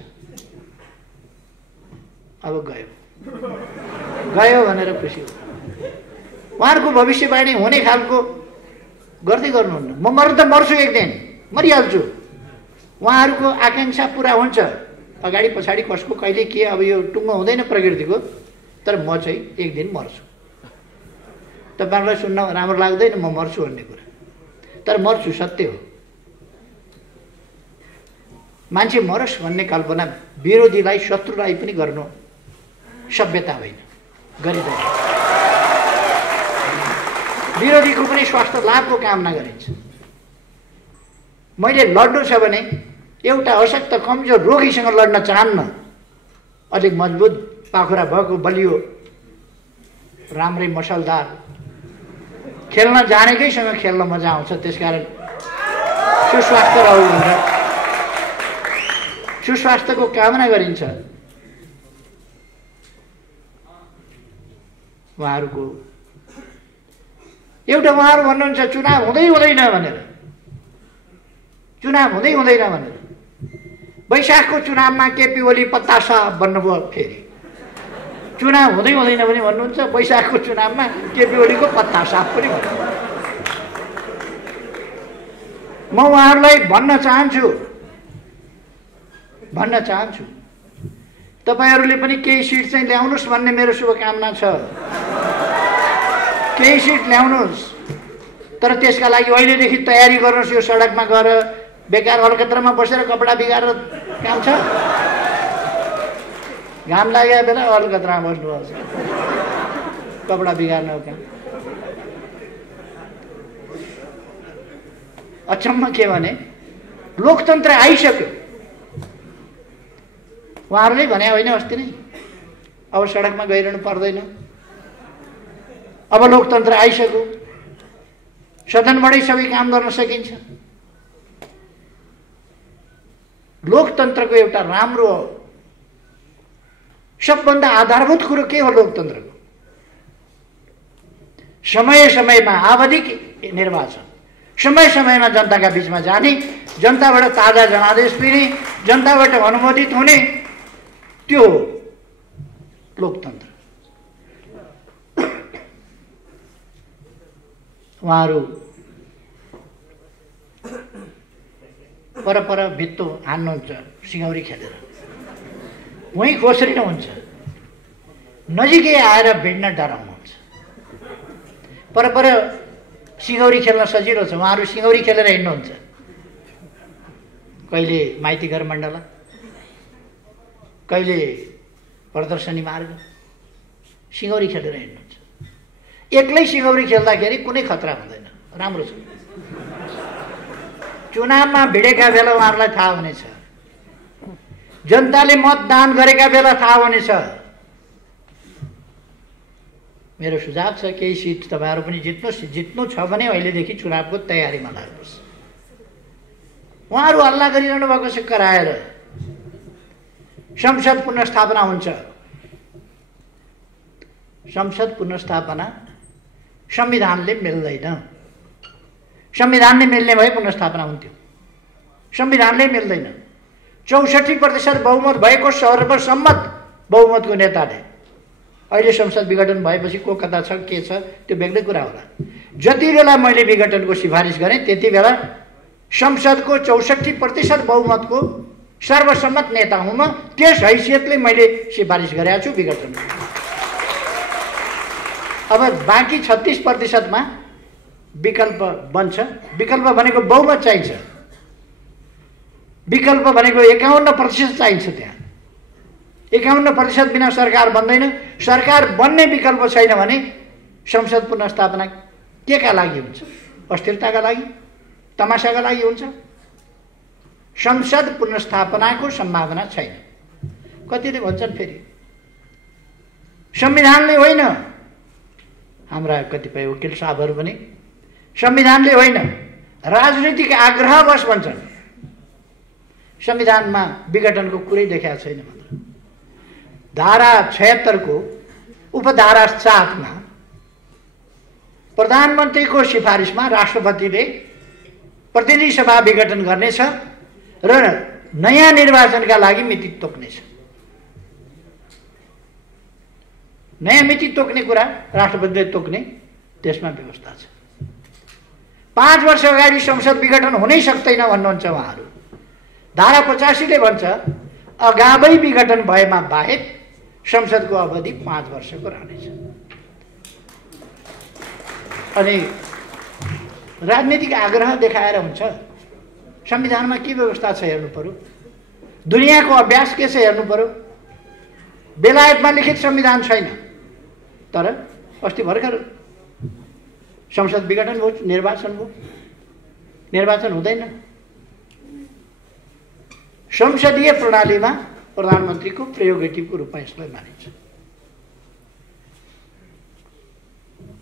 अब गयो भनेर खुसी हो। उहाँहरूको भविष्यवाणी हुने खालको गर्दै गर्नुहुन्न। म मर्न त मर्छु, एक दिन मरिहाल्छु। उहाँहरूको आकाङ्क्षा पुरा हुन्छ, अगाडि पछाडि कसको कहिले के, अब यो टुङ्गो हुँदैन प्रकृतिको, तर म चाहिँ एक दिन मर्छु। तपाईँहरूलाई सुन्न राम्रो लाग्दैन म मर्छु भन्ने कुरा, तर मर्छु, सत्य हो। मान्छे मरोस् भन्ने कल्पना विरोधीलाई, शत्रुलाई पनि गर्नु सभ्यता होइन, गरिँदैन। विरोधीको पनि स्वास्थ्य लाभको कामना गरिन्छ। मैले लड्नु छ भने एउटा अशक्त कमजोर रोगीसँग लड्न चाहन्न, अलिक मजबुत पाखुरा भएको बलियो राम्रै मसलदार खेल्न जानेकैसँग खेल्न मजा आउँछ। त्यसकारण सुस्वास्थ्य रहु भनेर सुस्वास्थ्यको कामना गरिन्छ। उहाँहरूको एउटा उहाँहरू भन्नुहुन्छ चुनाव हुँदै हुँदैन भनेर, चुनाव हुँदै हुँदैन भनेर। वैशाखको चुनावमा केपी ओली पत्ता साफ भन्नुभयो, फेरि चुनाव हुँदै हुँदैन पनि भन्नुहुन्छ, वैशाखको चुनावमा केपी ओलीको पत्ता साफ पनि भन्नु। म उहाँहरूलाई भन्न चाहन्छु तपाईहरूले पनि केही सिट चाहिँ ल्याउनुहोस् भन्ने मेरो शुभकामना छ। केही सिट ल्याउनुहोस्, तर त्यसका लागि अहिलेदेखि तयारी गर्नुहोस्। यो सडकमा गएर बेकार अलकत्रामा बसेर कपडा बिगारेर काम छ? घाम लागेको बेला अलकत्रामा बस्नुभएको छ, कपडा बिगार्नु काम। अचम्म के भने लोकतन्त्र आइसक्यो। उहाँहरूले भने होइन अस्ति नै, अब सडकमा गइरहनु पर्दैन, अब लोकतन्त्र आइसक्यो, सदनबाटै सबै काम गर्न सकिन्छ। लोकतन्त्रको एउटा राम्रो सबभन्दा आधारभूत कुरो के हो लोकतन्त्रको? समय समयमा आवधिक निर्वाचन, समय समयमा जनताका बीचमा जाने, जनताबाट ताजा जनादेश दिने, जनताबाट अनुमोदित हुने त्यो लोकतन्त्र। उहाँहरू परपर भित्तो हान्नुहुन्छ सिङौरी खेलेर, वहीँ खोस्रिनुहुन्छ, नजिकै आएर भिड्न डराउनुहुन्छ। परपर सिङौरी खेल्न सजिलो छ, उहाँहरू सिङौरी खेलेर हिँड्नुहुन्छ। कहिले माइती घर मण्डला, कहिले प्रदर्शनी मार्ग, सिङौरी खेलेर हिँड्नुहुन्छ। एक्लै सिङौरी खेल्दाखेरि कुनै खतरा हुँदैन, राम्रो छ। चुनावमा भिडेका बेला उहाँहरूलाई थाहा हुनेछ, जनताले मतदान गरेका बेला थाहा हुनेछ। मेरो सुझाव छ केही सिट तपाईँहरू पनि जित्नुहोस्, जित्नु छ भने अहिलेदेखि चुनावको तयारीमा लाग्नुहोस्। उहाँहरू हल्ला गरिरहनु भएको छ कराएर। संसद पुनर्स्थापना हुन्छ, संसद पुनर्स्थापना संविधानले मिल्दैन। संविधानले मिल्ने भए पुनर्स्थापना हुन्थ्यो, संविधानले मिल्दैन। 64% बहुमत भएको सर्वसम्मत बहुमतको नेताले, अहिले संसद विघटन भएपछि को कता छ के छ त्यो बेग्लै कुरा होला। जति बेला मैले विघटनको सिफारिस गरेँ त्यति बेला संसदको 64% बहुमतको सर्वसम्मत नेता हुँ म। त्यस हैसियतले मैले सिफारिस गरेको छु विघटन। अब बाँकी 36%मा विकल्प बन्छ। विकल्प भनेको बहुमत चाहिन्छ, विकल्प भनेको 51% चाहिन्छ। त्यहाँ 51% बिना सरकार बन्दैन। सरकार बन्ने विकल्प छैन भने संसद पुनर्स्थापना के का लागि हुन्छ? अस्थिरताका लागि, तमासाका लागि हुन्छ। संसद पुनर्स्थापनाको सम्भावना छैन। कतिले भन्छन् फेरि संविधानले होइन, हाम्रा कतिपय वकिल साहबहरू पनि संविधानले होइन राजनीतिक आग्रहवश भन्छन्। संविधानमा विघटनको कुरै देखाएको छैन मात्र। धारा 76 को उपधारा 7 मा प्रधानमन्त्रीको सिफारिसमा राष्ट्रपतिले प्रतिनिधि सभा विघटन गर्नेछ र नयाँ निर्वाचनका लागि मिति तोक्नेछ। नयाँ मिति तोक्ने कुरा राष्ट्रपतिले तोक्ने त्यसमा व्यवस्था छ। 5 वर्ष अगाडि संसद विघटन हुनै सक्दैन भन्नुहुन्छ उहाँहरू। धारा 85 ले भन्छ अगावै विघटन भएमा बाहेक संसदको अवधि 5 वर्षको रहनेछ। अनि राजनीतिक आग्रह देखाएर हुन्छ? संविधानमा के व्यवस्था छ हेर्नु पर्यो, दुनियाँको अभ्यास के छ हेर्नु पर्यो। बेलायतमा लिखित संविधान छैन, तर अस्ति भर्खर संसद विघटन भयो, निर्वाचन भयो। निर्वाचन हुँदैन। संसदीय प्रणालीमा प्रधानमन्त्रीको प्रेरोगेटिभको रूपमा यसलाई मानिन्छ।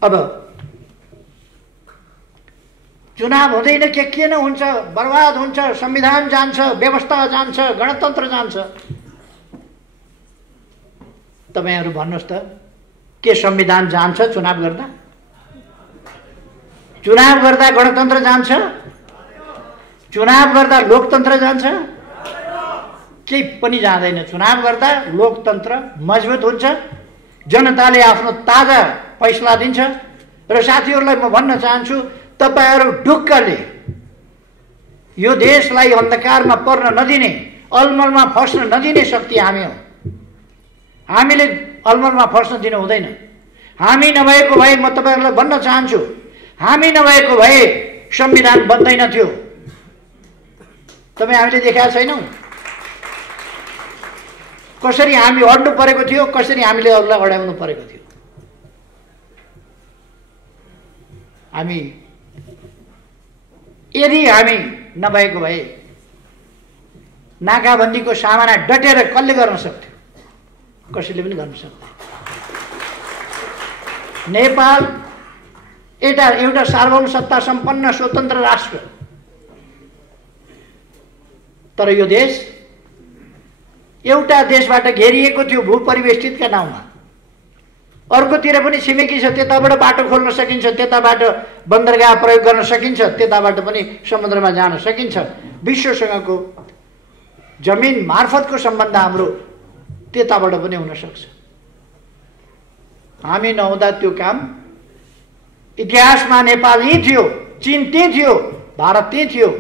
अब चुनाव हुँदैन के किन हुन्छ? बर्बाद हुन्छ, संविधान जान्छ, व्यवस्था जान्छ, गणतन्त्र जान्छ। तपाईहरु भन्नुहोस् त, के संविधान जान्छ चुनाव गर्दा? चुनाव गर्दा गणतन्त्र जान्छ? चुनाव गर्दा लोकतन्त्र जान्छ? केही पनि जाँदैन। चुनाव गर्दा लोकतन्त्र मजबुत हुन्छ, जनताले आफ्नो ताजा फैसला दिन्छ। र साथीहरूलाई म भन्न चाहन्छु, तपाईहरु ढुक्कले यो देशलाई अन्धकारमा पर्न नदिने, अलमलमा फस्न नदिने शक्ति हामी हौ। हामीले अलमलमा फस्न दिनु हुँदैन। हामी नभएको भए, म तपाईहरुलाई भन्न चाहन्छु, हामी नभएको भए संविधान बन्दैन थियो। तपाई हामीले देखाएको छैनौं कसरी हामी अड्नु परेको थियो, कसरी हामीले अरूलाई अड्याउनु परेको थियो। हामी यदि हामी नभएको भए नाकाबन्दीको सामना डटेर कसले गर्न सक्थ्यो? कसैले पनि गर्न सक्दैन। नेपाल एउटा सार्वभौम सत्ता सम्पन्न स्वतन्त्र राष्ट्र, तर यो देश एउटा देशबाट घेरिएको थियो भूपरिवेष्टितका नाउँमा। अर्कोतिर पनि छिमेकी छ, त्यताबाट बाटो खोल्न सकिन्छ, त्यताबाट बन्दरगाह प्रयोग गर्न सकिन्छ, त्यताबाट पनि समुद्रमा जान सकिन्छ। विश्वसँगको जमिन मार्फतको सम्बन्ध हाम्रो त्यताबाट पनि हुन सक्छ। हामी नहुँदा त्यो काम, इतिहासमा नेपाल यहीँ थियो, चीन त्यहीँ थियो, भारत त्यहीँ थियो।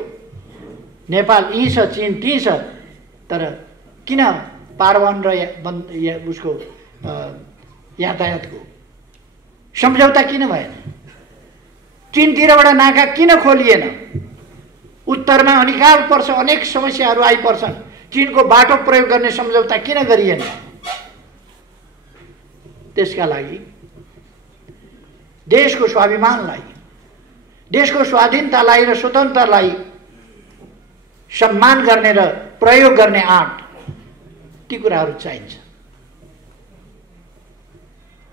नेपाल यहीँ छ, चीन त्यहीँ छ, तर किन पारवन र उसको यातायातको सम्झौता किन भएन? चीनतिरबाट नाका किन खोलिएन? उत्तरमा अनिकाल पर्छ, अनेक समस्याहरू आइपर्छन्, चीनको बाटो प्रयोग गर्ने सम्झौता किन गरिएन? त्यसका लागि देशको स्वाभिमानलाई, देशको स्वाधीनतालाई र स्वतन्त्रतालाई सम्मान गर्ने र प्रयोग गर्ने आँट, ती कुराहरू चाहिन्छ।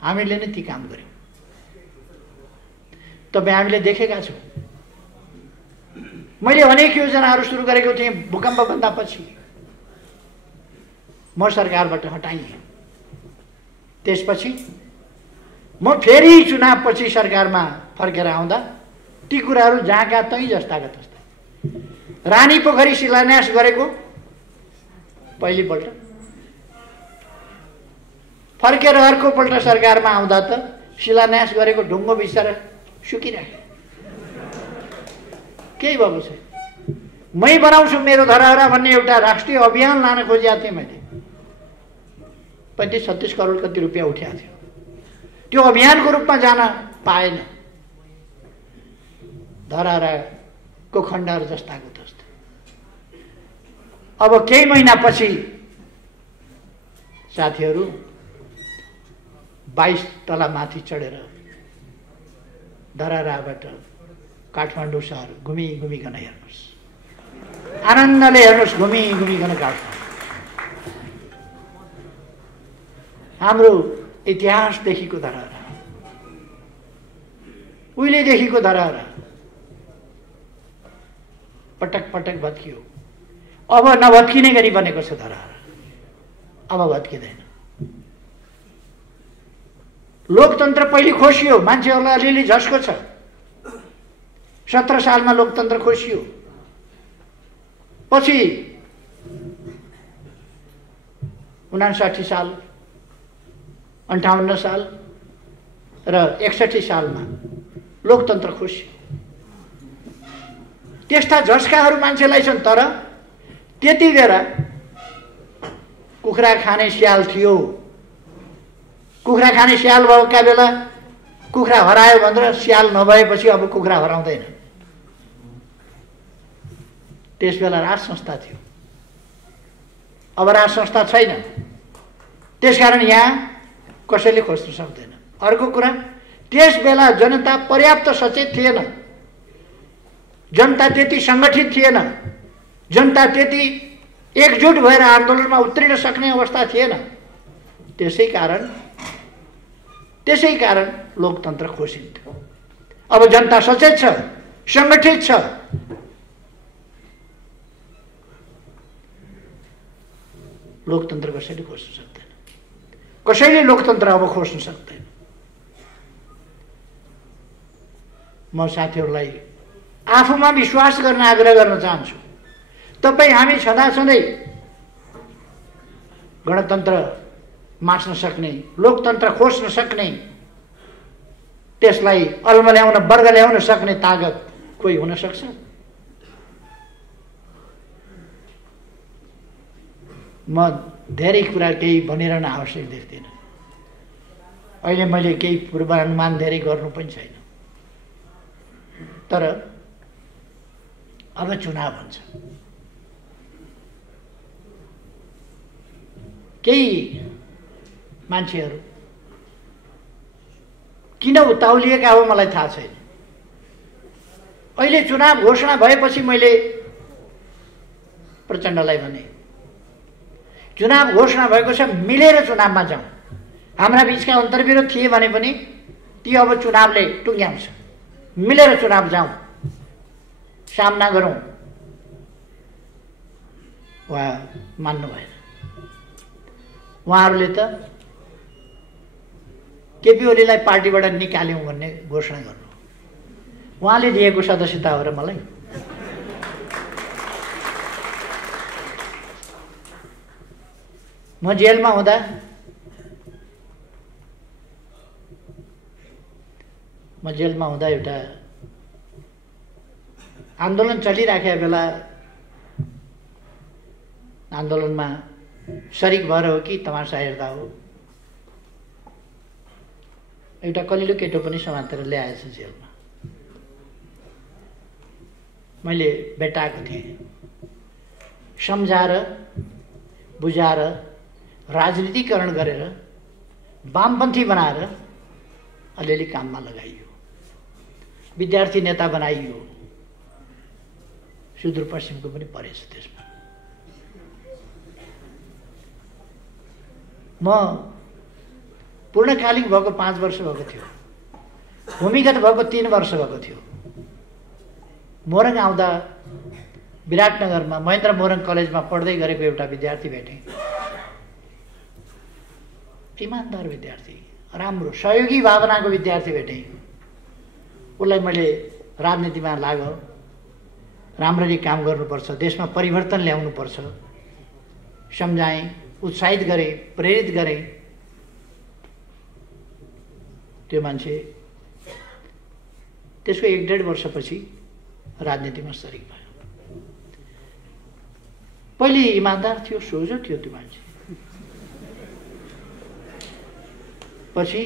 हामीले नै ती काम गर्यौँ। तपाईँ हामीले देखेका छौँ। मैले अनेक योजनाहरू सुरु गरेको थिएँ भूकम्पभन्दा पछि, म सरकारबाट हटाइएँ। त्यसपछि म फेरि चुनावपछि सरकारमा फर्केर आउँदा ती कुराहरू जहाँका तै जस्ताका तस्तै। रानी पोखरी शिलान्यास गरेको पहिलोपल्ट, फर्केर अर्कोपल्ट सरकारमा आउँदा त शिलान्यास गरेको ढुङ्गो बिस्तारै सुकिराख्यो, केही भएको छैन। मै बनाउँछु मेरो धरहरा भन्ने एउटा राष्ट्रिय अभियान लान खोजेको थिएँ मैले। 35-36 करोड कति रुपियाँ उठ्याएको थियो। त्यो अभियानको रूपमा जान पाएन। धरहराको खण्डहर जस्ताको जस्तै। अब केही महिनापछि साथीहरू 22 तला माथि चढेर धरहराबाट काठमाडौँ सहर घुमिघुमिकन हेर्नुहोस्, आनन्दले हेर्नुहोस्, घुमिघुमिकन काठमाडौँ। हाम्रो इतिहासदेखिको धरहरा, उहिलेदेखिको धरहरा पटक पटक भत्कियो। अब नभत्किने गरी बनेको छ धरहरा, अब भत्किँदैन। लोकतन्त्र पहिले खोसियो, मान्छेहरूलाई अलिअलि झस्को छ। 17 सालमा लोकतन्त्र खोसियो, पछि 59 साल, 58 साल र 61 सालमा लोकतन्त्र खोसियो। त्यस्ता झस्काहरू मान्छेलाई छन्, तर त्यति बेला कुखुरा खाने स्याल थियो। कुखुरा खाने स्याल भएका बेला कुखुरा हरायो भनेर स्याल नभएपछि अब कुखुरा हराउँदैन। त्यसबेला राज संस्था थियो, अब राज संस्था छैन। त्यसकारण यहाँ कसैले खोज्न सक्दैन। अर्को कुरा, त्यसबेला जनता पर्याप्त सचेत थिएन, जनता त्यति सङ्गठित थिएन, जनता त्यति एकजुट भएर आन्दोलनमा उत्रिन सक्ने अवस्था थिएन। त्यसै कारण लोकतन्त्र खोसिन्थ्यो। अब जनता सचेत छ, सङ्गठित छ, लोकतन्त्र कसैले खोज्न सक्दैन। कसैले लोकतन्त्र अब खोज्न सक्दैन। म साथीहरूलाई आफूमा विश्वास गर्न आग्रह गर्न चाहन्छु। तपाईँ हामी छँदाछँदै गणतन्त्र मास्न सक्ने, लोकतन्त्र खोज्न सक्ने, त्यसलाई अल्मल्याउन, वर्ग ल्याउन सक्ने तागत कोही हुन सक्छ? म धेरै कुरा केही भनिरहन आवश्यक देख्दिन। अहिले मैले केही पूर्वानुमान धेरै गर्नु पनि छैन। तर अब चुनाव हुन्छ। केही मान्छेहरू किन उताउलिएका हो मलाई थाहा छैन। अहिले चुनाव घोषणा भएपछि मैले प्रचण्डलाई भने, चुनाव घोषणा भएको छ, मिलेर चुनावमा जाउँ। हाम्रा बीचका अन्तर्विरोध थिए भने पनि ती अब चुनावले टुङ्ग्याउँछ। मिलेर चुनाव जाउँ, सामना गरौँ। उहाँ मान्नु भएन। उहाँहरूले त केपी ओलीलाई पार्टीबाट निकाल्यौँ भन्ने घोषणा गर्नु, उहाँले दिएको सदस्यता हो र मलाई। म जेलमा हुँदा एउटा आन्दोलन चलिराखेको बेला आन्दोलनमा शरीक भएर हो कि तमासा हेर्दा हो एउटा कलिलो केटो पनि समातेर ल्याएछ जेलमा। मैले भेटाएको थिएँ। सम्झाएर बुझाएर राजनीतिकरण गरेर वामपन्थी बनाएर अलिअलि काममा लगाइयो, विद्यार्थी नेता बनाइयो, सुदूरपश्चिमको पनि परेछ त्यसमा। म पूर्णकालिक भएको 5 वर्ष भएको थियो, भूमिगत भएको 3 वर्ष भएको थियो। मोरङ आउँदा विराटनगरमा महेन्द्र मोरङ कलेजमा पढ्दै गरेको एउटा विद्यार्थी भेटेँ। इमान्दार विद्यार्थी, राम्रो सहयोगी भावनाको विद्यार्थी भेटेँ। उसलाई मैले राजनीतिमा लाग, राम्ररी काम गर्नुपर्छ, देशमा परिवर्तन ल्याउनुपर्छ सम्झाएँ, उत्साहित गरेँ, प्रेरित गरेँ। त्यो मान्छे त्यसको 1-1.5 वर्षपछि राजनीतिमा सरिक भयो। पहिले इमान्दार थियो, सोझो थियो त्यो मान्छे, पछि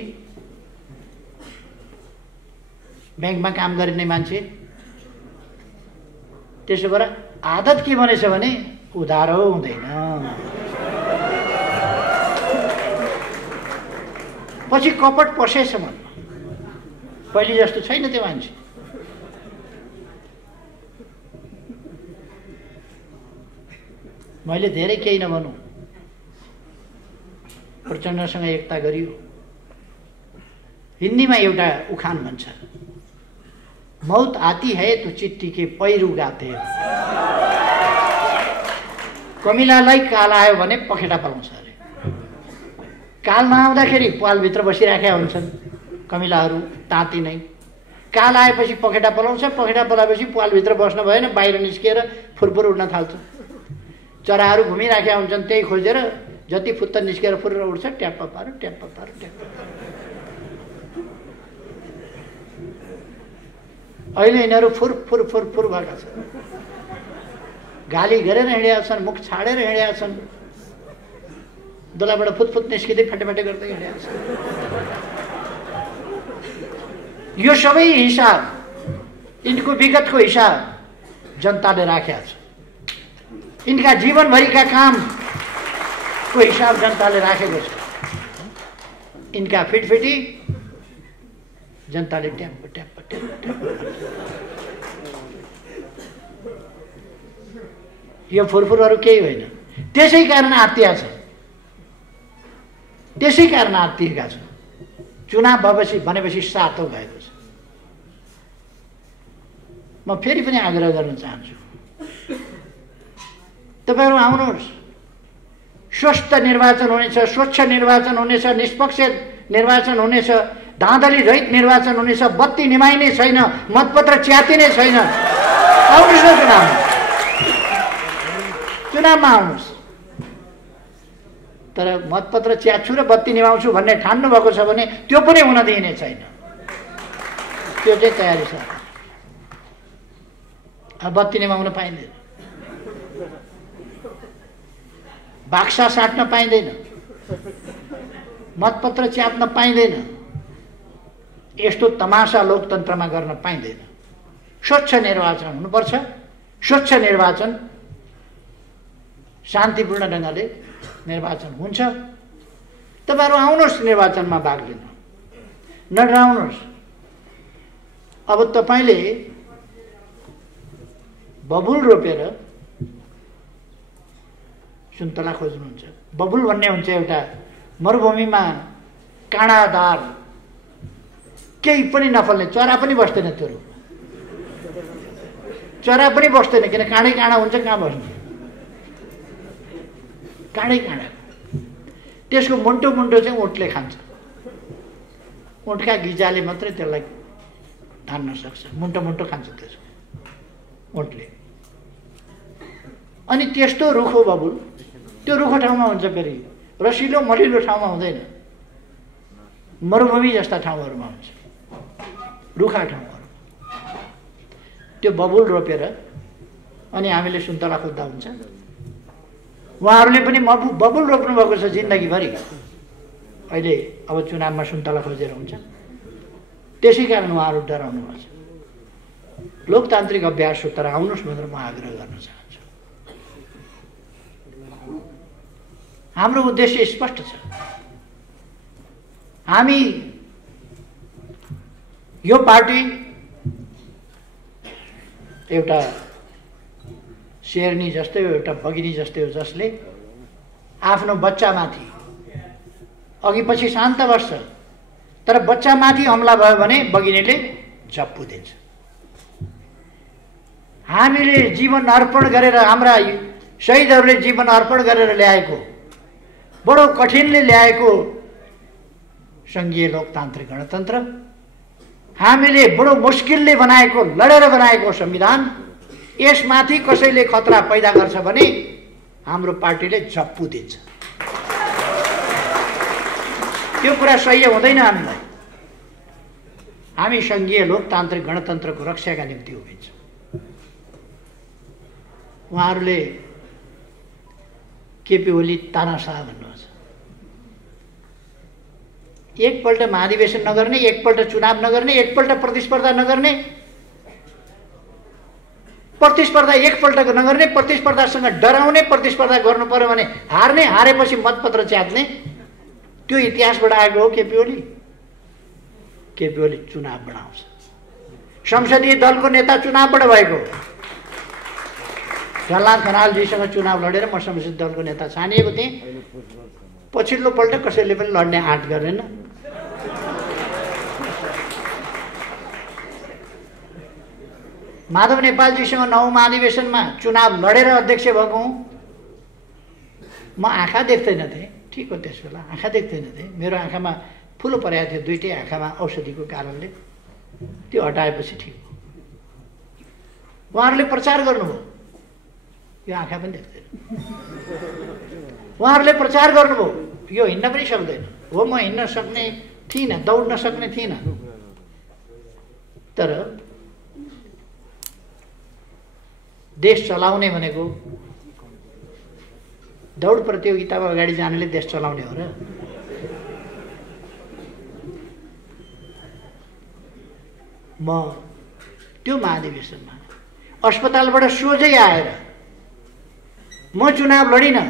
ब्याङ्कमा काम गर्ने मान्छे। त्यसो भएर आदत के बनेछ भने उधारो हुँदैन। पछि कपट पसेछ मनमा, पहिले जस्तो छैन त्यो मान्छे। मैले धेरै केही नभनौँ, प्रचण्डसँग एकता गरियो। हिन्दीमा एउटा उखान भन्छ, मौत आती है तो चिट्ठी के पैरू गाते। कमिलालाई काल आयो भने पखेटा पलाउँछ अरे। काल नआउँदाखेरि पालभित्र बसिराखेका हुन्छन् कमिलाहरू ताती नै। काल आएपछि पखेटा पलाउँछ, पखेटा पलाएपछि पालभित्र बस्नु भएन, बाहिर निस्किएर फुरफुर उड्न थाल्छ। चराहरू घुमिराखेका हुन्छन्, त्यही खोजेर जति फुत्त निस्केर फुरेर उड्छ, ट्याप्प पारो ट्याप्प पारो ट्याप्प पारो। अहिले यिनीहरू फुर फुर फुर फुर भएका छन्, गाली गरेर हिँडेका छन्, मुख छाडेर हिँडेका छन्, दोलाबाट फुतफुत निस्किँदै फाटेफाटे गर्दै हिँडेका छन्। यो सबै हिसाब, यिनको विगतको हिसाब जनताले राखेका छ। यिनका जीवनभरिका कामको हिसाब जनताले राखेको छ। यिनका फिटफिटी जनताले ट्याप्प ट्याप्प ट्याप्प ट्याप्प। यो फुरफुरहरू केही होइन। त्यसै कारण आत्तिया छ, त्यसै कारण आत्तिएका छन्। चुनाव भएपछि भनेपछि सातो भएको छ। म फेरि पनि आग्रह गर्न चाहन्छु, तपाईँहरू आउनुहोस्। स्वस्थ निर्वाचन हुनेछ, स्वच्छ निर्वाचन हुनेछ, निष्पक्ष निर्वाचन हुनेछ, धाँधली रहित निर्वाचन हुनेछ। बत्ती निमाइने छैन, मतपत्र च्यातिने छैन। आउनुहोस् न चुनावमा आउनुहोस्। तर मतपत्र च्यात्छु र बत्ती निभाउँछु भन्ने ठान्नु भएको छ भने त्यो पनि हुन दिइने छैन। त्यो चाहिँ तयारी छ। अब बत्ती निभाउन पाइँदैन, बाक्सा साट्न पाइँदैन, मतपत्र च्यात्न पाइँदैन। यस्तो तमासा लोकतन्त्रमा गर्न पाइँदैन। स्वच्छ निर्वाचन हुनुपर्छ। स्वच्छ निर्वाचन, शान्तिपूर्ण ढङ्गले निर्वाचन हुन्छ। तपाईँहरू आउनुहोस् निर्वाचनमा भाग लिन, नडराउनुहोस्। अब तपाईँले बबुल रोपेर सुन्तला खोज्नुहुन्छ। बबुल भन्ने हुन्छ एउटा मरुभूमिमा काँडादार, केही पनि नफल्ने, चरा पनि बस्दैन त्यो रुखमा। चरा पनि बस्दैन, किन काँडै काँडा हुन्छ, कहाँ बस्ने, काँडै काँडा। त्यसको मुन्टो मुन्टो चाहिँ ऊँटले खान्छ। ऊँटका गिजाले मात्रै त्यसलाई धान्न सक्छ, मुन्टो मुन्टो खान्छ त्यसको ऊँटले। अनि त्यस्तो रुख हो बबुल। त्यो रुखो ठाउँमा हुन्छ फेरि रसिलो मलिलो ठाउँमा हुँदैन, मरुभूमि जस्ता ठाउँहरूमा हुन्छ, रुखा ठाउँहरू। त्यो बबुल रोपेर अनि हामीले सुन्तला खोज्दा हुन्छ। उहाँहरूले पनि बबुल रोप्नु भएको छ जिन्दगीभरि। अहिले अब चुनावमा सुन्तला खोजेर हुन्छ, त्यसै कारण उहाँहरू डराउनु भएको छ। लोकतान्त्रिक अभ्यास हो, तर आउनुहोस् भनेर म आग्रह गर्न चाहन्छु। हाम्रो उद्देश्य स्पष्ट छ। हामी यो पार्टी एउटा शेरनी जस्तै हो, एउटा बगिनी जस्तै हो, जसले आफ्नो बच्चामाथि अघि पछि शान्त बस्छ, तर बच्चामाथि हमला भयो भने बगिनीले झप्पु दिन्छ। हामीले जीवन अर्पण गरेर, हाम्रा शहीदहरूले जीवन अर्पण गरेर ल्याएको, बडो कठिनले ल्याएको सङ्घीय लोकतान्त्रिक गणतन्त्र, हामीले बडो मुस्किलले बनाएको, लडेर बनाएको संविधान, यसमाथि कसैले खतरा पैदा गर्छ भने हाम्रो पार्टीले झप्पु दिन्छ। त्यो कुरा सही हुँदैन। हामीलाई, हामी सङ्घीय लोकतान्त्रिक गणतन्त्रको रक्षाका निम्ति उभिन्छौँ। उहाँहरूले केपी ओली तानाशाह भन्नुहुन्छ। एकपल्ट महाधिवेशन नगर्ने, एकपल्ट चुनाव नगर्ने, एकपल्ट प्रतिस्पर्धा नगर्ने, प्रतिस्पर्धा एकपल्ट नगर्ने, प्रतिस्पर्धासँग डराउने, प्रतिस्पर्धा गर्नु पर्यो भने हार्ने, हारेपछि मतपत्र च्यात्ने, त्यो इतिहासबाट आएको हो केपी ओली। केपी ओली चुनाव बनाउँछ। संसदीय दलको नेता चुनावबाट भएको। झलनाथ खनालजीसँग चुनाव लडेर म संसदीय दलको नेता छानिएको थिएँ। पछिल्लो पल्ट कसैले पनि लड्ने आँट गरेन। माधव नेपालजीसँग 9औं महाधिवेशनमा चुनाव लडेर अध्यक्ष भएको हुँ। म आँखा देख्दैन थिएँ, ठिक हो, त्यस बेला आँखा देख्दैन थिएँ, मेरो आँखामा फुलो परेको थियो, दुईटै आँखामा औषधिको कारणले। त्यो हटाएपछि ठिक हो। उहाँहरूले प्रचार गर्नुभयो, यो आँखा पनि देख्दैन। उहाँहरूले प्रचार गर्नुभयो, यो हिँड्न पनि सक्दैन। हो, म हिँड्न सक्ने थिइनँ, दौड्न सक्ने थिइनँ, तर देश चलाउने भनेको दौड प्रतियोगितामा अगाडि जानेले देश चलाउने हो र? म त्यो महाधिवेशनमा अस्पतालबाट सोझै आएर म चुनाव लडिनँ।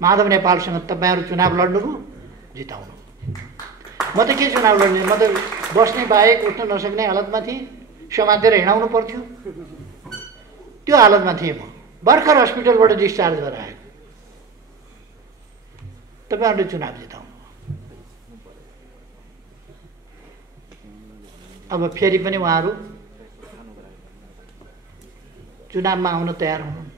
माधव नेपालसँग तपाईँहरू चुनाव लड्नुभयो, जिताउनु। म त के चुनाव लड्ने, म त बस्ने बाहेक उठ्न नसक्ने हालतमा थिएँ, समातेर हिँडाउनु पर्थ्यो, त्यो हालतमा थिएँ। म भर्खर हस्पिटलबाट डिस्चार्ज गरेर आएको। तपाईँहरूले चुनाव जिताउनु। अब फेरि पनि उहाँहरू चुनावमा आउन तयार हुनुहुन्न।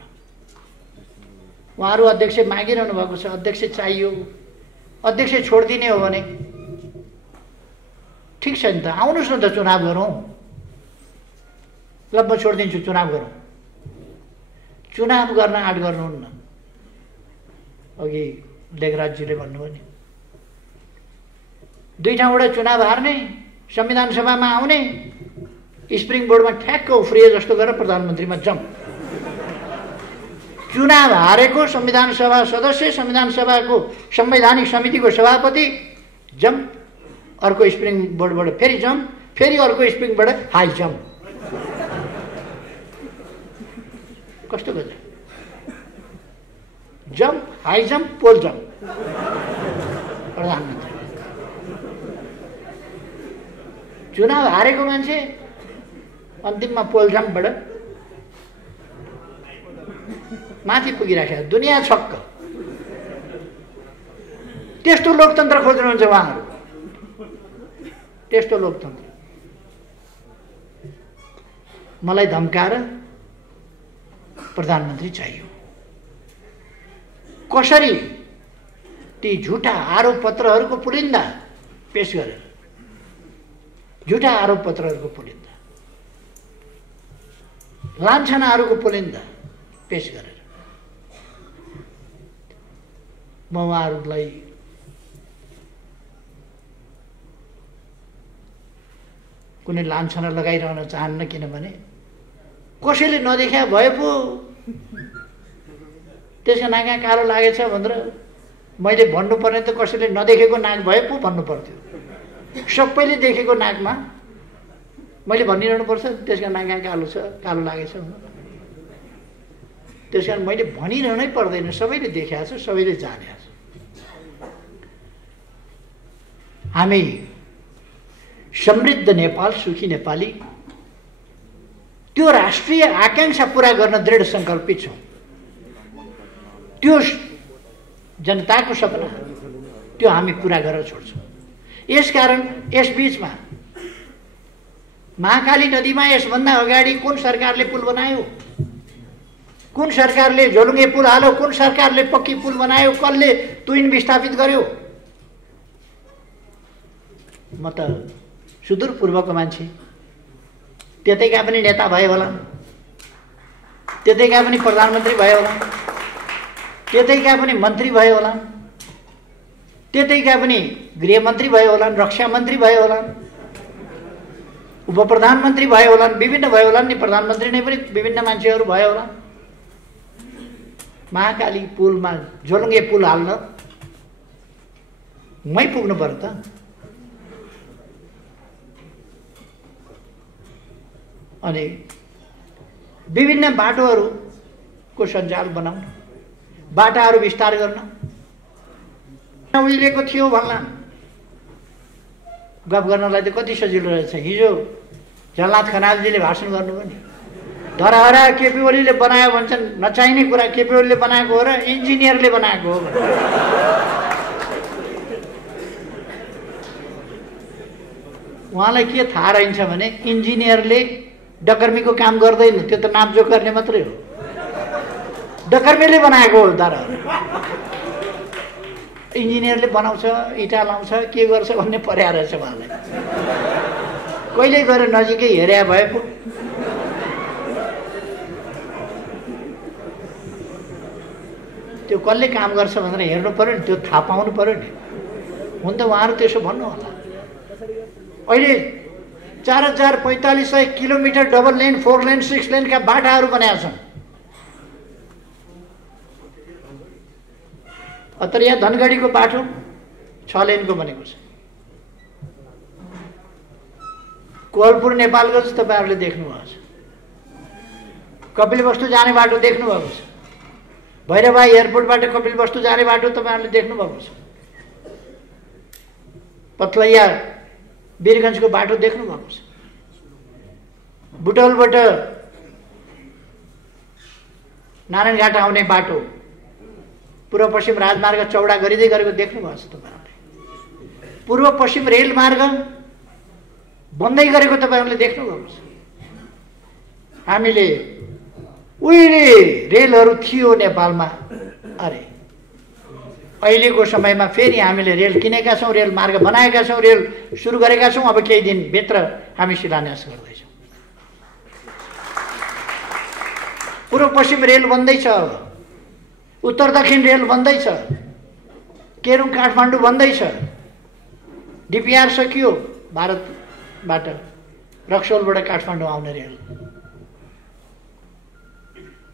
उहाँहरू अध्यक्ष मागिरहनु भएको छ, अध्यक्ष चाहियो। अध्यक्ष छोडिदिने हो भने ठिक छ नि त, आउनुहोस् न त, चुनाव गरौँ। ल, म छोडिदिन्छु, चुनाव गरौँ। चुनाव गर्न आँट गर्नुहुन्न। अघि लेखराजजीले भन्नुभयो नि, 2 ठाउँबाट चुनाव हार्ने, संविधान सभामा आउने, स्प्रिङ बोर्डमा ठ्याक्क उफ्रिए जस्तो गरेर प्रधानमन्त्रीमा जम्प। चुनाव हारेको संविधान सभा सदस्य, संविधान सभाको संवैधानिक समितिको सभापति जम्प, अर्को स्प्रिङ बोर्डबाट फेरि जम्प, फेरि अर्को स्प्रिङबाट हाई जम्प। कस्तो गजब! जम्प, हाई जम्प, पोल जम्प। प्रधानमन्त्री चुनाव हारेको मान्छे अन्तिममा पोल जम्पबाट माथि पुगिराखेको, दुनियाँ छक्क। त्यस्तो लोकतन्त्र खोज्नुहुन्छ उहाँहरू, त्यस्तो लोकतन्त्र। मलाई धम्काएर प्रधानमन्त्री चाहियो। कसरी ती झुटा आरोप पत्रहरूको पुलिन्दा पेश गरेर, झुटा आरोप पत्रहरूको पुलिन्दा, लान्छनाहरूको पुलिन्दा पेश गरेर म उहाँहरूलाई कुनै लान्छना लगाइरहन चाहन्न, किनभने कसैले नदेखा भए पो त्यसको नाक कालो लागेछ भनेर मैले भन्नुपर्ने त कसैले नदेखेको नाक भए पो भन्नु पर्थ्यो। सबैले देखेको नाकमा मैले भनिरहनु पर्छ त्यसको नाक कालो छ, कालो लागेछ भनेर। त्यस कारण मैले भनिरहनै पर्दैन, सबैले देखेको छ, सबैले जानेको छ। हामी समृद्ध नेपाल, सुखी नेपाली, त्यो राष्ट्रिय आकांक्षा पूरा गर्न दृढ सङ्कल्पित छौँ। त्यो जनताको सपना त्यो हामी पूरा गरेर छोड्छौँ। यसकारण यस बीचमा महाकाली नदीमा यसभन्दा अगाडि कुन सरकारले पुल बनायो, कुन सरकारले झोलुङ्गे पुल हाल्यो, कुन सरकारले पक्की पुल बनायो, कसले तुइन विस्थापित गर्यो? म त सुदूरपूर्वको मान्छे, त्यतैका पनि नेता भए होला, त्यतैका पनि प्रधानमन्त्री भए होला, त्यतैका पनि मन्त्री भए होला, त्यतैका पनि गृहमन्त्री भए होला, रक्षा मन्त्री भए होला, उप प्रधानमन्त्री भए होला, विभिन्न भए होला नि, प्रधानमन्त्री नै पनि विभिन्न मान्छेहरू भए होला। महाकाली पुलमा झोलुङ्गे पुल हाल्न मै पुग्नु पर्यो त? अनि विभिन्न बाटोहरूको सञ्जाल बनाउन, बाटाहरू विस्तार गर्न उहिलेको थियो भन्ला। गफ गर्नलाई त कति सजिलो रहेछ। हिजो झलनाथ खनालजीले भाषण गर्नुभयो नि, धराहरा केपी ओलीले बनायो भन्छन्, नचाहिने कुरा केपी ओलीले बनाएको हो र इन्जिनियरले बनाएको हो। उहाँलाई के थाहा रहन्छ भने इन्जिनियरले डकर्मीको काम गर्दैन, त्यो त नापजोख गर्ने मात्रै हो। डकर्मीले बनाएको हो धराहरा। इन्जिनियरले बनाउँछ, इँटा लाउँछ, के गर्छ भन्ने पर्या रहेछ उहाँलाई। कहिले गएर नजिकै हेरे भए पो त्यो कसले काम गर्छ भनेर हेर्नु पर्यो नि, त्यो थाहा पाउनु पर्यो नि। हुन त उहाँहरू त्यसो भन्नु होला। अहिले 4,4500 किलोमिटर डबल लेन, 4 लेन, 6 लेनका बाटाहरू बनाएका छन्। तर यहाँ धनगढीको बाटो 6 लेनको बनेको छ। कोहलपुर नेपालगञ्ज तपाईँहरूले देख्नुभएको छ। कपिलवस्तु जाने बाटो देख्नुभएको छ। भैरवाई एयरपोर्टबाट कपिलवस्तु जाने बाटो तपाईँहरूले देख्नुभएको छ। पथलैया वीरगञ्जको बाटो देख्नुभएको छ। बुटौलबाट नारायणघाट आउने बाटो, पूर्व पश्चिम राजमार्ग चौडा गरिँदै गरेको देख्नुभएको छ तपाईँहरूले। पूर्व पश्चिम रेलमार्ग बन्दै गरेको तपाईँहरूले देख्नुभएको छ। हामीले उहिले रेलहरू थियो नेपालमा, अरे अहिलेको समयमा फेरि हामीले रेल किनेका छौँ, रेल मार्ग बनाएका छौँ, रेल सुरु गरेका छौँ। अब केही दिनभित्र हामी शिलान्यास गर्दैछौँ। पूर्व पश्चिम रेल बन्दैछ, उत्तर दक्षिण रेल बन्दैछ, केरुङ काठमाडौँ बन्दैछ, डिपिआर सकियो, भारतबाट रक्सौलबाट काठमाडौँ आउने रेल,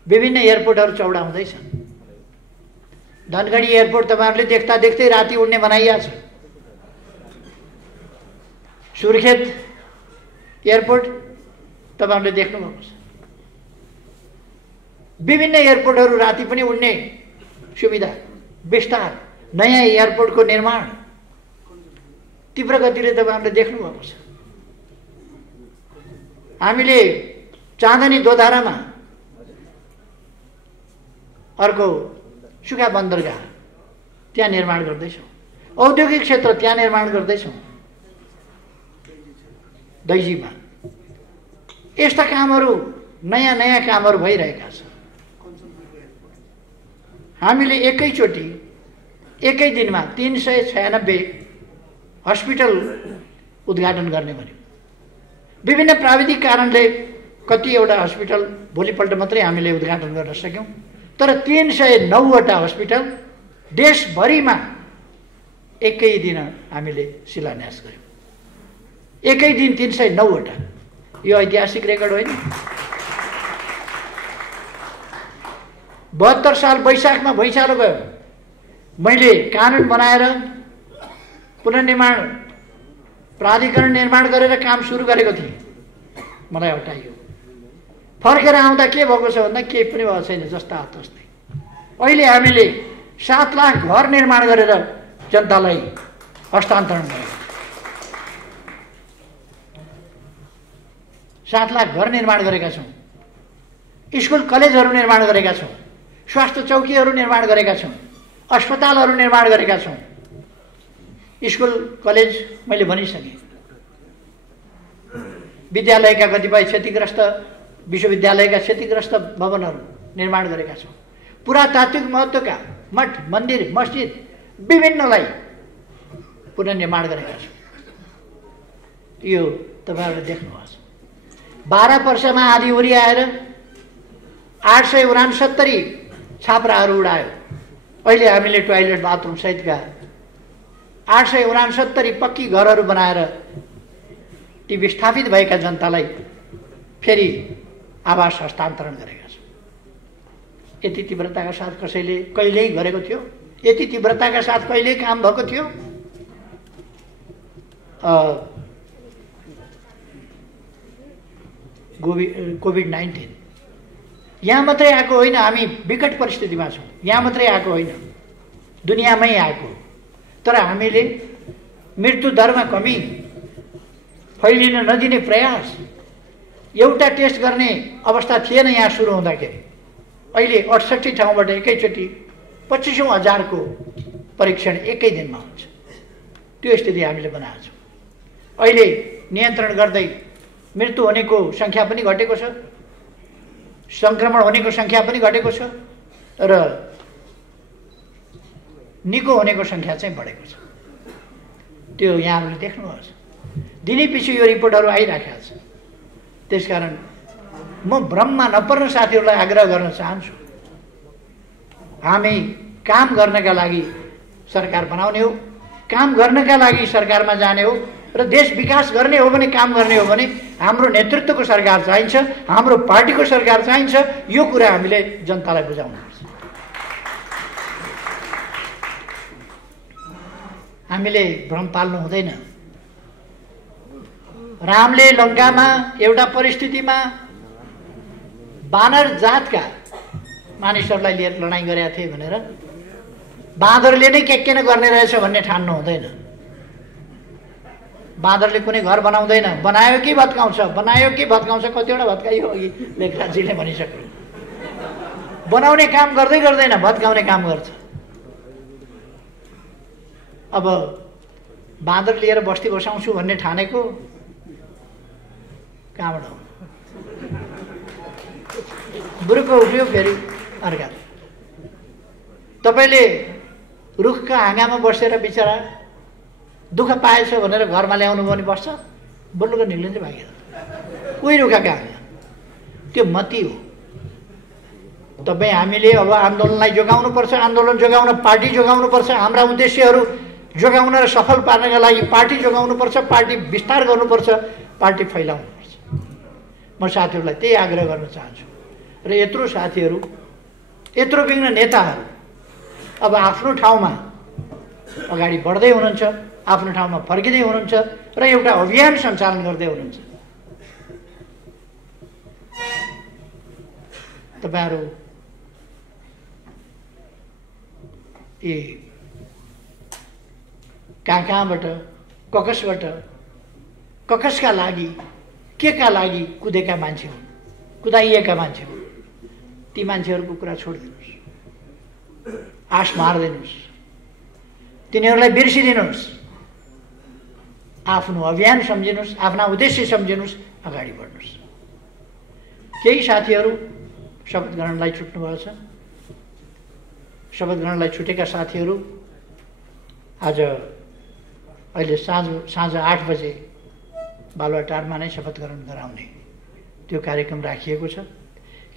विभिन्न एयरपोर्टहरू चौडा हुँदैछन्। धनगढी एयरपोर्ट तपाईँहरूले देख्दा देख्दै राति उड्ने बनाइएको छ। सुर्खेत एयरपोर्ट तपाईँहरूले देख्नुभएको छ। विभिन्न एयरपोर्टहरू राति पनि उड्ने सुविधा, विस्तार, नयाँ एयरपोर्टको निर्माण तीव्र गतिले तपाईँहरूले देख्नुभएको छ। हामीले चाँदनी दोधारामा अर्को सुखा बन्दरगाह त्यहाँ निर्माण गर्दैछौँ। औद्योगिक क्षेत्र त्यहाँ निर्माण गर्दैछौँ। दैजीमा यस्ता कामहरू, नयाँ नयाँ कामहरू भइरहेका छन्। हामीले एकैचोटि एकै दिनमा 396 हस्पिटल उद्घाटन गर्ने भन्यौँ। विभिन्न प्राविधिक कारणले कतिवटा हस्पिटल भोलिपल्ट मात्रै हामीले उद्घाटन गर्न सक्यौँ, तर 309वटा हस्पिटल देशभरिमा एकै दिन हामीले शिलान्यास गर्यौँ। एकै दिन 309 वटा। यो ऐतिहासिक रेकर्ड होइन। 72 साल वैशाखमा भुइँचालो गयो। मैले कानुन बनाएर पुनर्निर्माण प्राधिकरण निर्माण गरेर काम सुरु गरेको थिएँ। मलाई हटाइयो। फर्केर आउँदा के भएको छ भन्दा केही पनि भएको छैन, जस्ता तस्तै। अहिले हामीले 7 लाख घर निर्माण गरेर जनतालाई हस्तान्तरण गरेको। 7 लाख घर निर्माण गरेका छौँ। स्कुल कलेजहरू निर्माण गरेका छौँ। स्वास्थ्य चौकीहरू निर्माण गरेका छौँ। अस्पतालहरू निर्माण गरेका छौँ। स्कुल कलेज मैले भनिसकेँ। विद्यालयका कतिपय क्षतिग्रस्त, विश्वविद्यालयका क्षतिग्रस्त भवनहरू निर्माण गरेका छौँ। पुरातात्विक महत्त्वका मठ, मन्दिर, मस्जिद विभिन्नलाई पुनर्निर्माण गरेका छौँ। यो तपाईँहरूले देख्नुभएको छ। 12 वर्षमा आँधीहुरी आएर 869 छाप्राहरू उडायो। अहिले हामीले टोयलेट बाथरुम सहितका 869 पक्की घरहरू बनाएर ती विस्थापित भएका जनतालाई फेरि आवास हस्तान्तरण गरेका छौँ। यति तीव्रताका साथ कसैले कहिल्यै गरेको थियो? यति तीव्रताका साथ कहिल्यै काम भएको थियो? कोभिड-19 यहाँ मात्रै आएको होइन। हामी विकट परिस्थितिमा छौँ। यहाँ मात्रै आएको होइन, दुनियाँमै आएको। तर हामीले मृत्यु दरमा कमी, फैलिन नदिने प्रयास, एउटा टेस्ट गर्ने अवस्था थिएन यहाँ सुरु हुँदाखेरि। अहिले 68 ठाउँबाट एकैचोटि 25,000 को परीक्षण एकै दिनमा हुन्छ। त्यो स्थिति हामीले बनाएको छौँ। अहिले नियन्त्रण गर्दै मृत्यु हुनेको सङ्ख्या पनि घटेको छ, सङ्क्रमण हुनेको सङ्ख्या पनि घटेको छ र निको हुनेको सङ्ख्या चाहिँ बढेको छ। त्यो यहाँहरूले देख्नुभएको छ। दिनैपछि यो रिपोर्टहरू आइराखेको छ। त्यसकारण म भ्रममा नपर्न साथीहरूलाई आग्रह गर्न चाहन्छु। हामी काम गर्नका लागि सरकार बनाउने हो, काम गर्नका लागि सरकारमा जाने हो र देश विकास गर्ने हो भने, काम गर्ने हो भने हाम्रो नेतृत्वको सरकार चाहिन्छ, हाम्रो पार्टीको सरकार चाहिन्छ। यो कुरा हामीले जनतालाई बुझाउनुपर्छ। हामीले भ्रम पाल्नु हुँदैन। रामले लङ्कामा एउटा परिस्थितिमा बानर जातका मानिसहरूलाई लिएर लडाइँ गरेका थिए भनेर बाँदरले नै के न गर्ने रहेछ भन्ने ठान्नु हुँदैन। बाँदरले कुनै घर बनाउँदैन, बनायो कि भत्काउँछ, बनायो कि भत्काउँछ। कतिवटा भत्काइयो अघि लेखराजजीले भनिसक्यो। बनाउने काम गर्दै गर्दैन, भत्काउने काम गर्छ। अब बाँदर लिएर बस्ती बसाउँछु भन्ने ठानेको कहाँबाट हो? बुरुको उठ्यो फेरि अर्का। तपाईँले रुखका हाँगामा बसेर बिचरा दुःख पाएछ भनेर घरमा ल्याउनु भने बस्छ? बल्लुको निक्लिन्छ भागेर कोही रुखका हाँगा। त्यो मती हो। तपाईँ हामीले अब आन्दोलनलाई जोगाउनुपर्छ, आन्दोलन जोगाउन पार्टी जोगाउनुपर्छ, हाम्रा उद्देश्यहरू जोगाउन र सफल पार्नका लागि पार्टी जोगाउनुपर्छ, पार्टी विस्तार गर्नुपर्छ, पार्टी फैलाउनुपर्छ। म साथीहरूलाई त्यही आग्रह गर्न चाहन्छु। र यत्रो साथीहरू, यत्रो विघ्न नेताहरू अब आफ्नो ठाउँमा अगाडि बढ्दै हुनुहुन्छ, आफ्नो ठाउँमा फर्किँदै हुनुहुन्छ र एउटा अभियान सञ्चालन गर्दै हुनुहुन्छ। तपाईँहरू यी कहाँबाट, ककसका लागि, केका लागि कुदेका मान्छे हुन्, कुदाइएका मान्छे हुन्। ती मान्छेहरूको कुरा छोडिदिनुहोस्, आश मार्दिनुहोस्, तिनीहरूलाई बिर्सिदिनुहोस्। आफ्नो अभियान सम्झिनुहोस्, आफ्ना उद्देश्य सम्झिनुहोस्, अगाडि बढ्नुहोस्। केही साथीहरू शपथ ग्रहणलाई छुट्नुभएको छ। शपथ ग्रहणलाई छुटेका साथीहरू आज अहिले साँझ 8 बजे बालुवाटारमा नै शपथ ग्रहण गराउने त्यो कार्यक्रम राखिएको छ।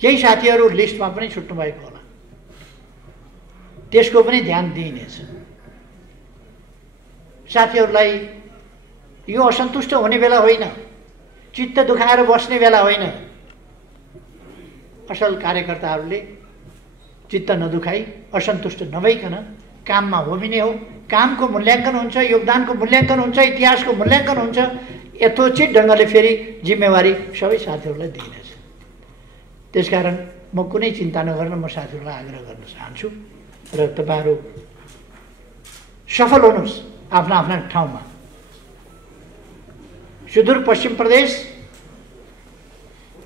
केही साथीहरू लिस्टमा पनि छुट्नु भएको होला। त्यसको पनि ध्यान दिइनेछ। साथीहरूलाई यो असन्तुष्ट हुने बेला होइन, चित्त दुखाएर बस्ने बेला होइन। असल कार्यकर्ताहरूले चित्त नदुखाई असन्तुष्ट नभइकन काममा होमिने हो। कामको मूल्याङ्कन हुन्छ, योगदानको मूल्याङ्कन हुन्छ, इतिहासको मूल्याङ्कन हुन्छ। यथोचित ढङ्गले फेरि जिम्मेवारी सबै साथीहरूलाई दिइनेछ। त्यसकारण म कुनै चिन्ता नगर्न म साथीहरूलाई आग्रह गर्न चाहन्छु र तपाईँहरू सफल हुनुहोस् आफ्ना आफ्ना ठाउँमा। सुदूरपश्चिम प्रदेश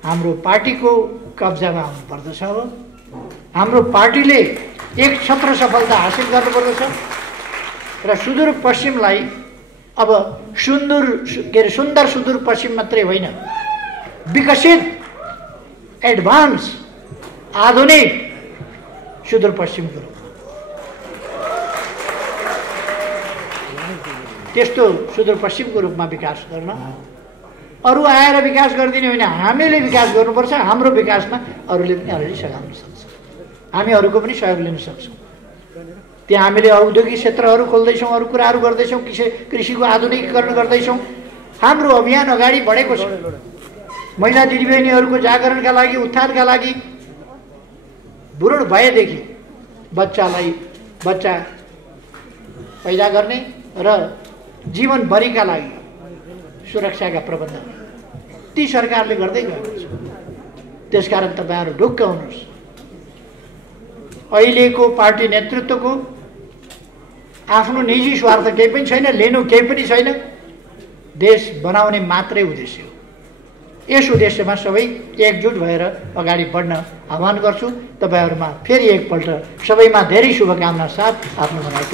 हाम्रो पार्टीको कब्जामा आउनुपर्दछ। अब हाम्रो पार्टीले एक छत्र सफलता हासिल गर्नुपर्दछ र सुदूरपश्चिमलाई अब सुन्दर सुदूरपश्चिम मात्रै होइन, विकसित एडभान्स आधुनिक सुदूरपश्चिमको रूपमा त्यस्तो सुदूरपश्चिमको रूपमा विकास गर्न, अरू आएर विकास गरिदिने होइन, हामीले विकास गर्नुपर्छ। हाम्रो विकासमा अरूले पनि अलरेडी सघाउन सक्छ, हामी अरूको पनि सहयोग लिन सक्छौँ। त्यहाँ हामीले औद्योगिक क्षेत्रहरू खोल्दैछौँ, अरू कुराहरू गर्दैछौँ, कृषिको आधुनिकीकरण गर्दैछौँ। हाम्रो अभियान अगाडि बढेको छ। महिला दिदीबहिनीहरूको जागरणका लागि, उत्थानका लागि भ्रूण भएदेखि बच्चा पैदा गर्ने र जीवनभरिका लागि सुरक्षाका प्रबन्ध ती सरकारले गर्दै गएको छ। त्यसकारण तपाईँहरू ढुक्क हुनुहोस्। अहिलेको पार्टी नेतृत्वको आफ्नो निजी स्वार्थ केही पनि छैन, लिनु केही पनि छैन, देश बनाउने मात्रै उद्देश्य हो। यस उद्देश्यमा सबै एकजुट भएर अगाडि बढ्न आह्वान गर्छु। तपाईँहरूमा फेरि एकपल्ट सबैमा धेरै शुभकामना साथ आफ्नो भनाइ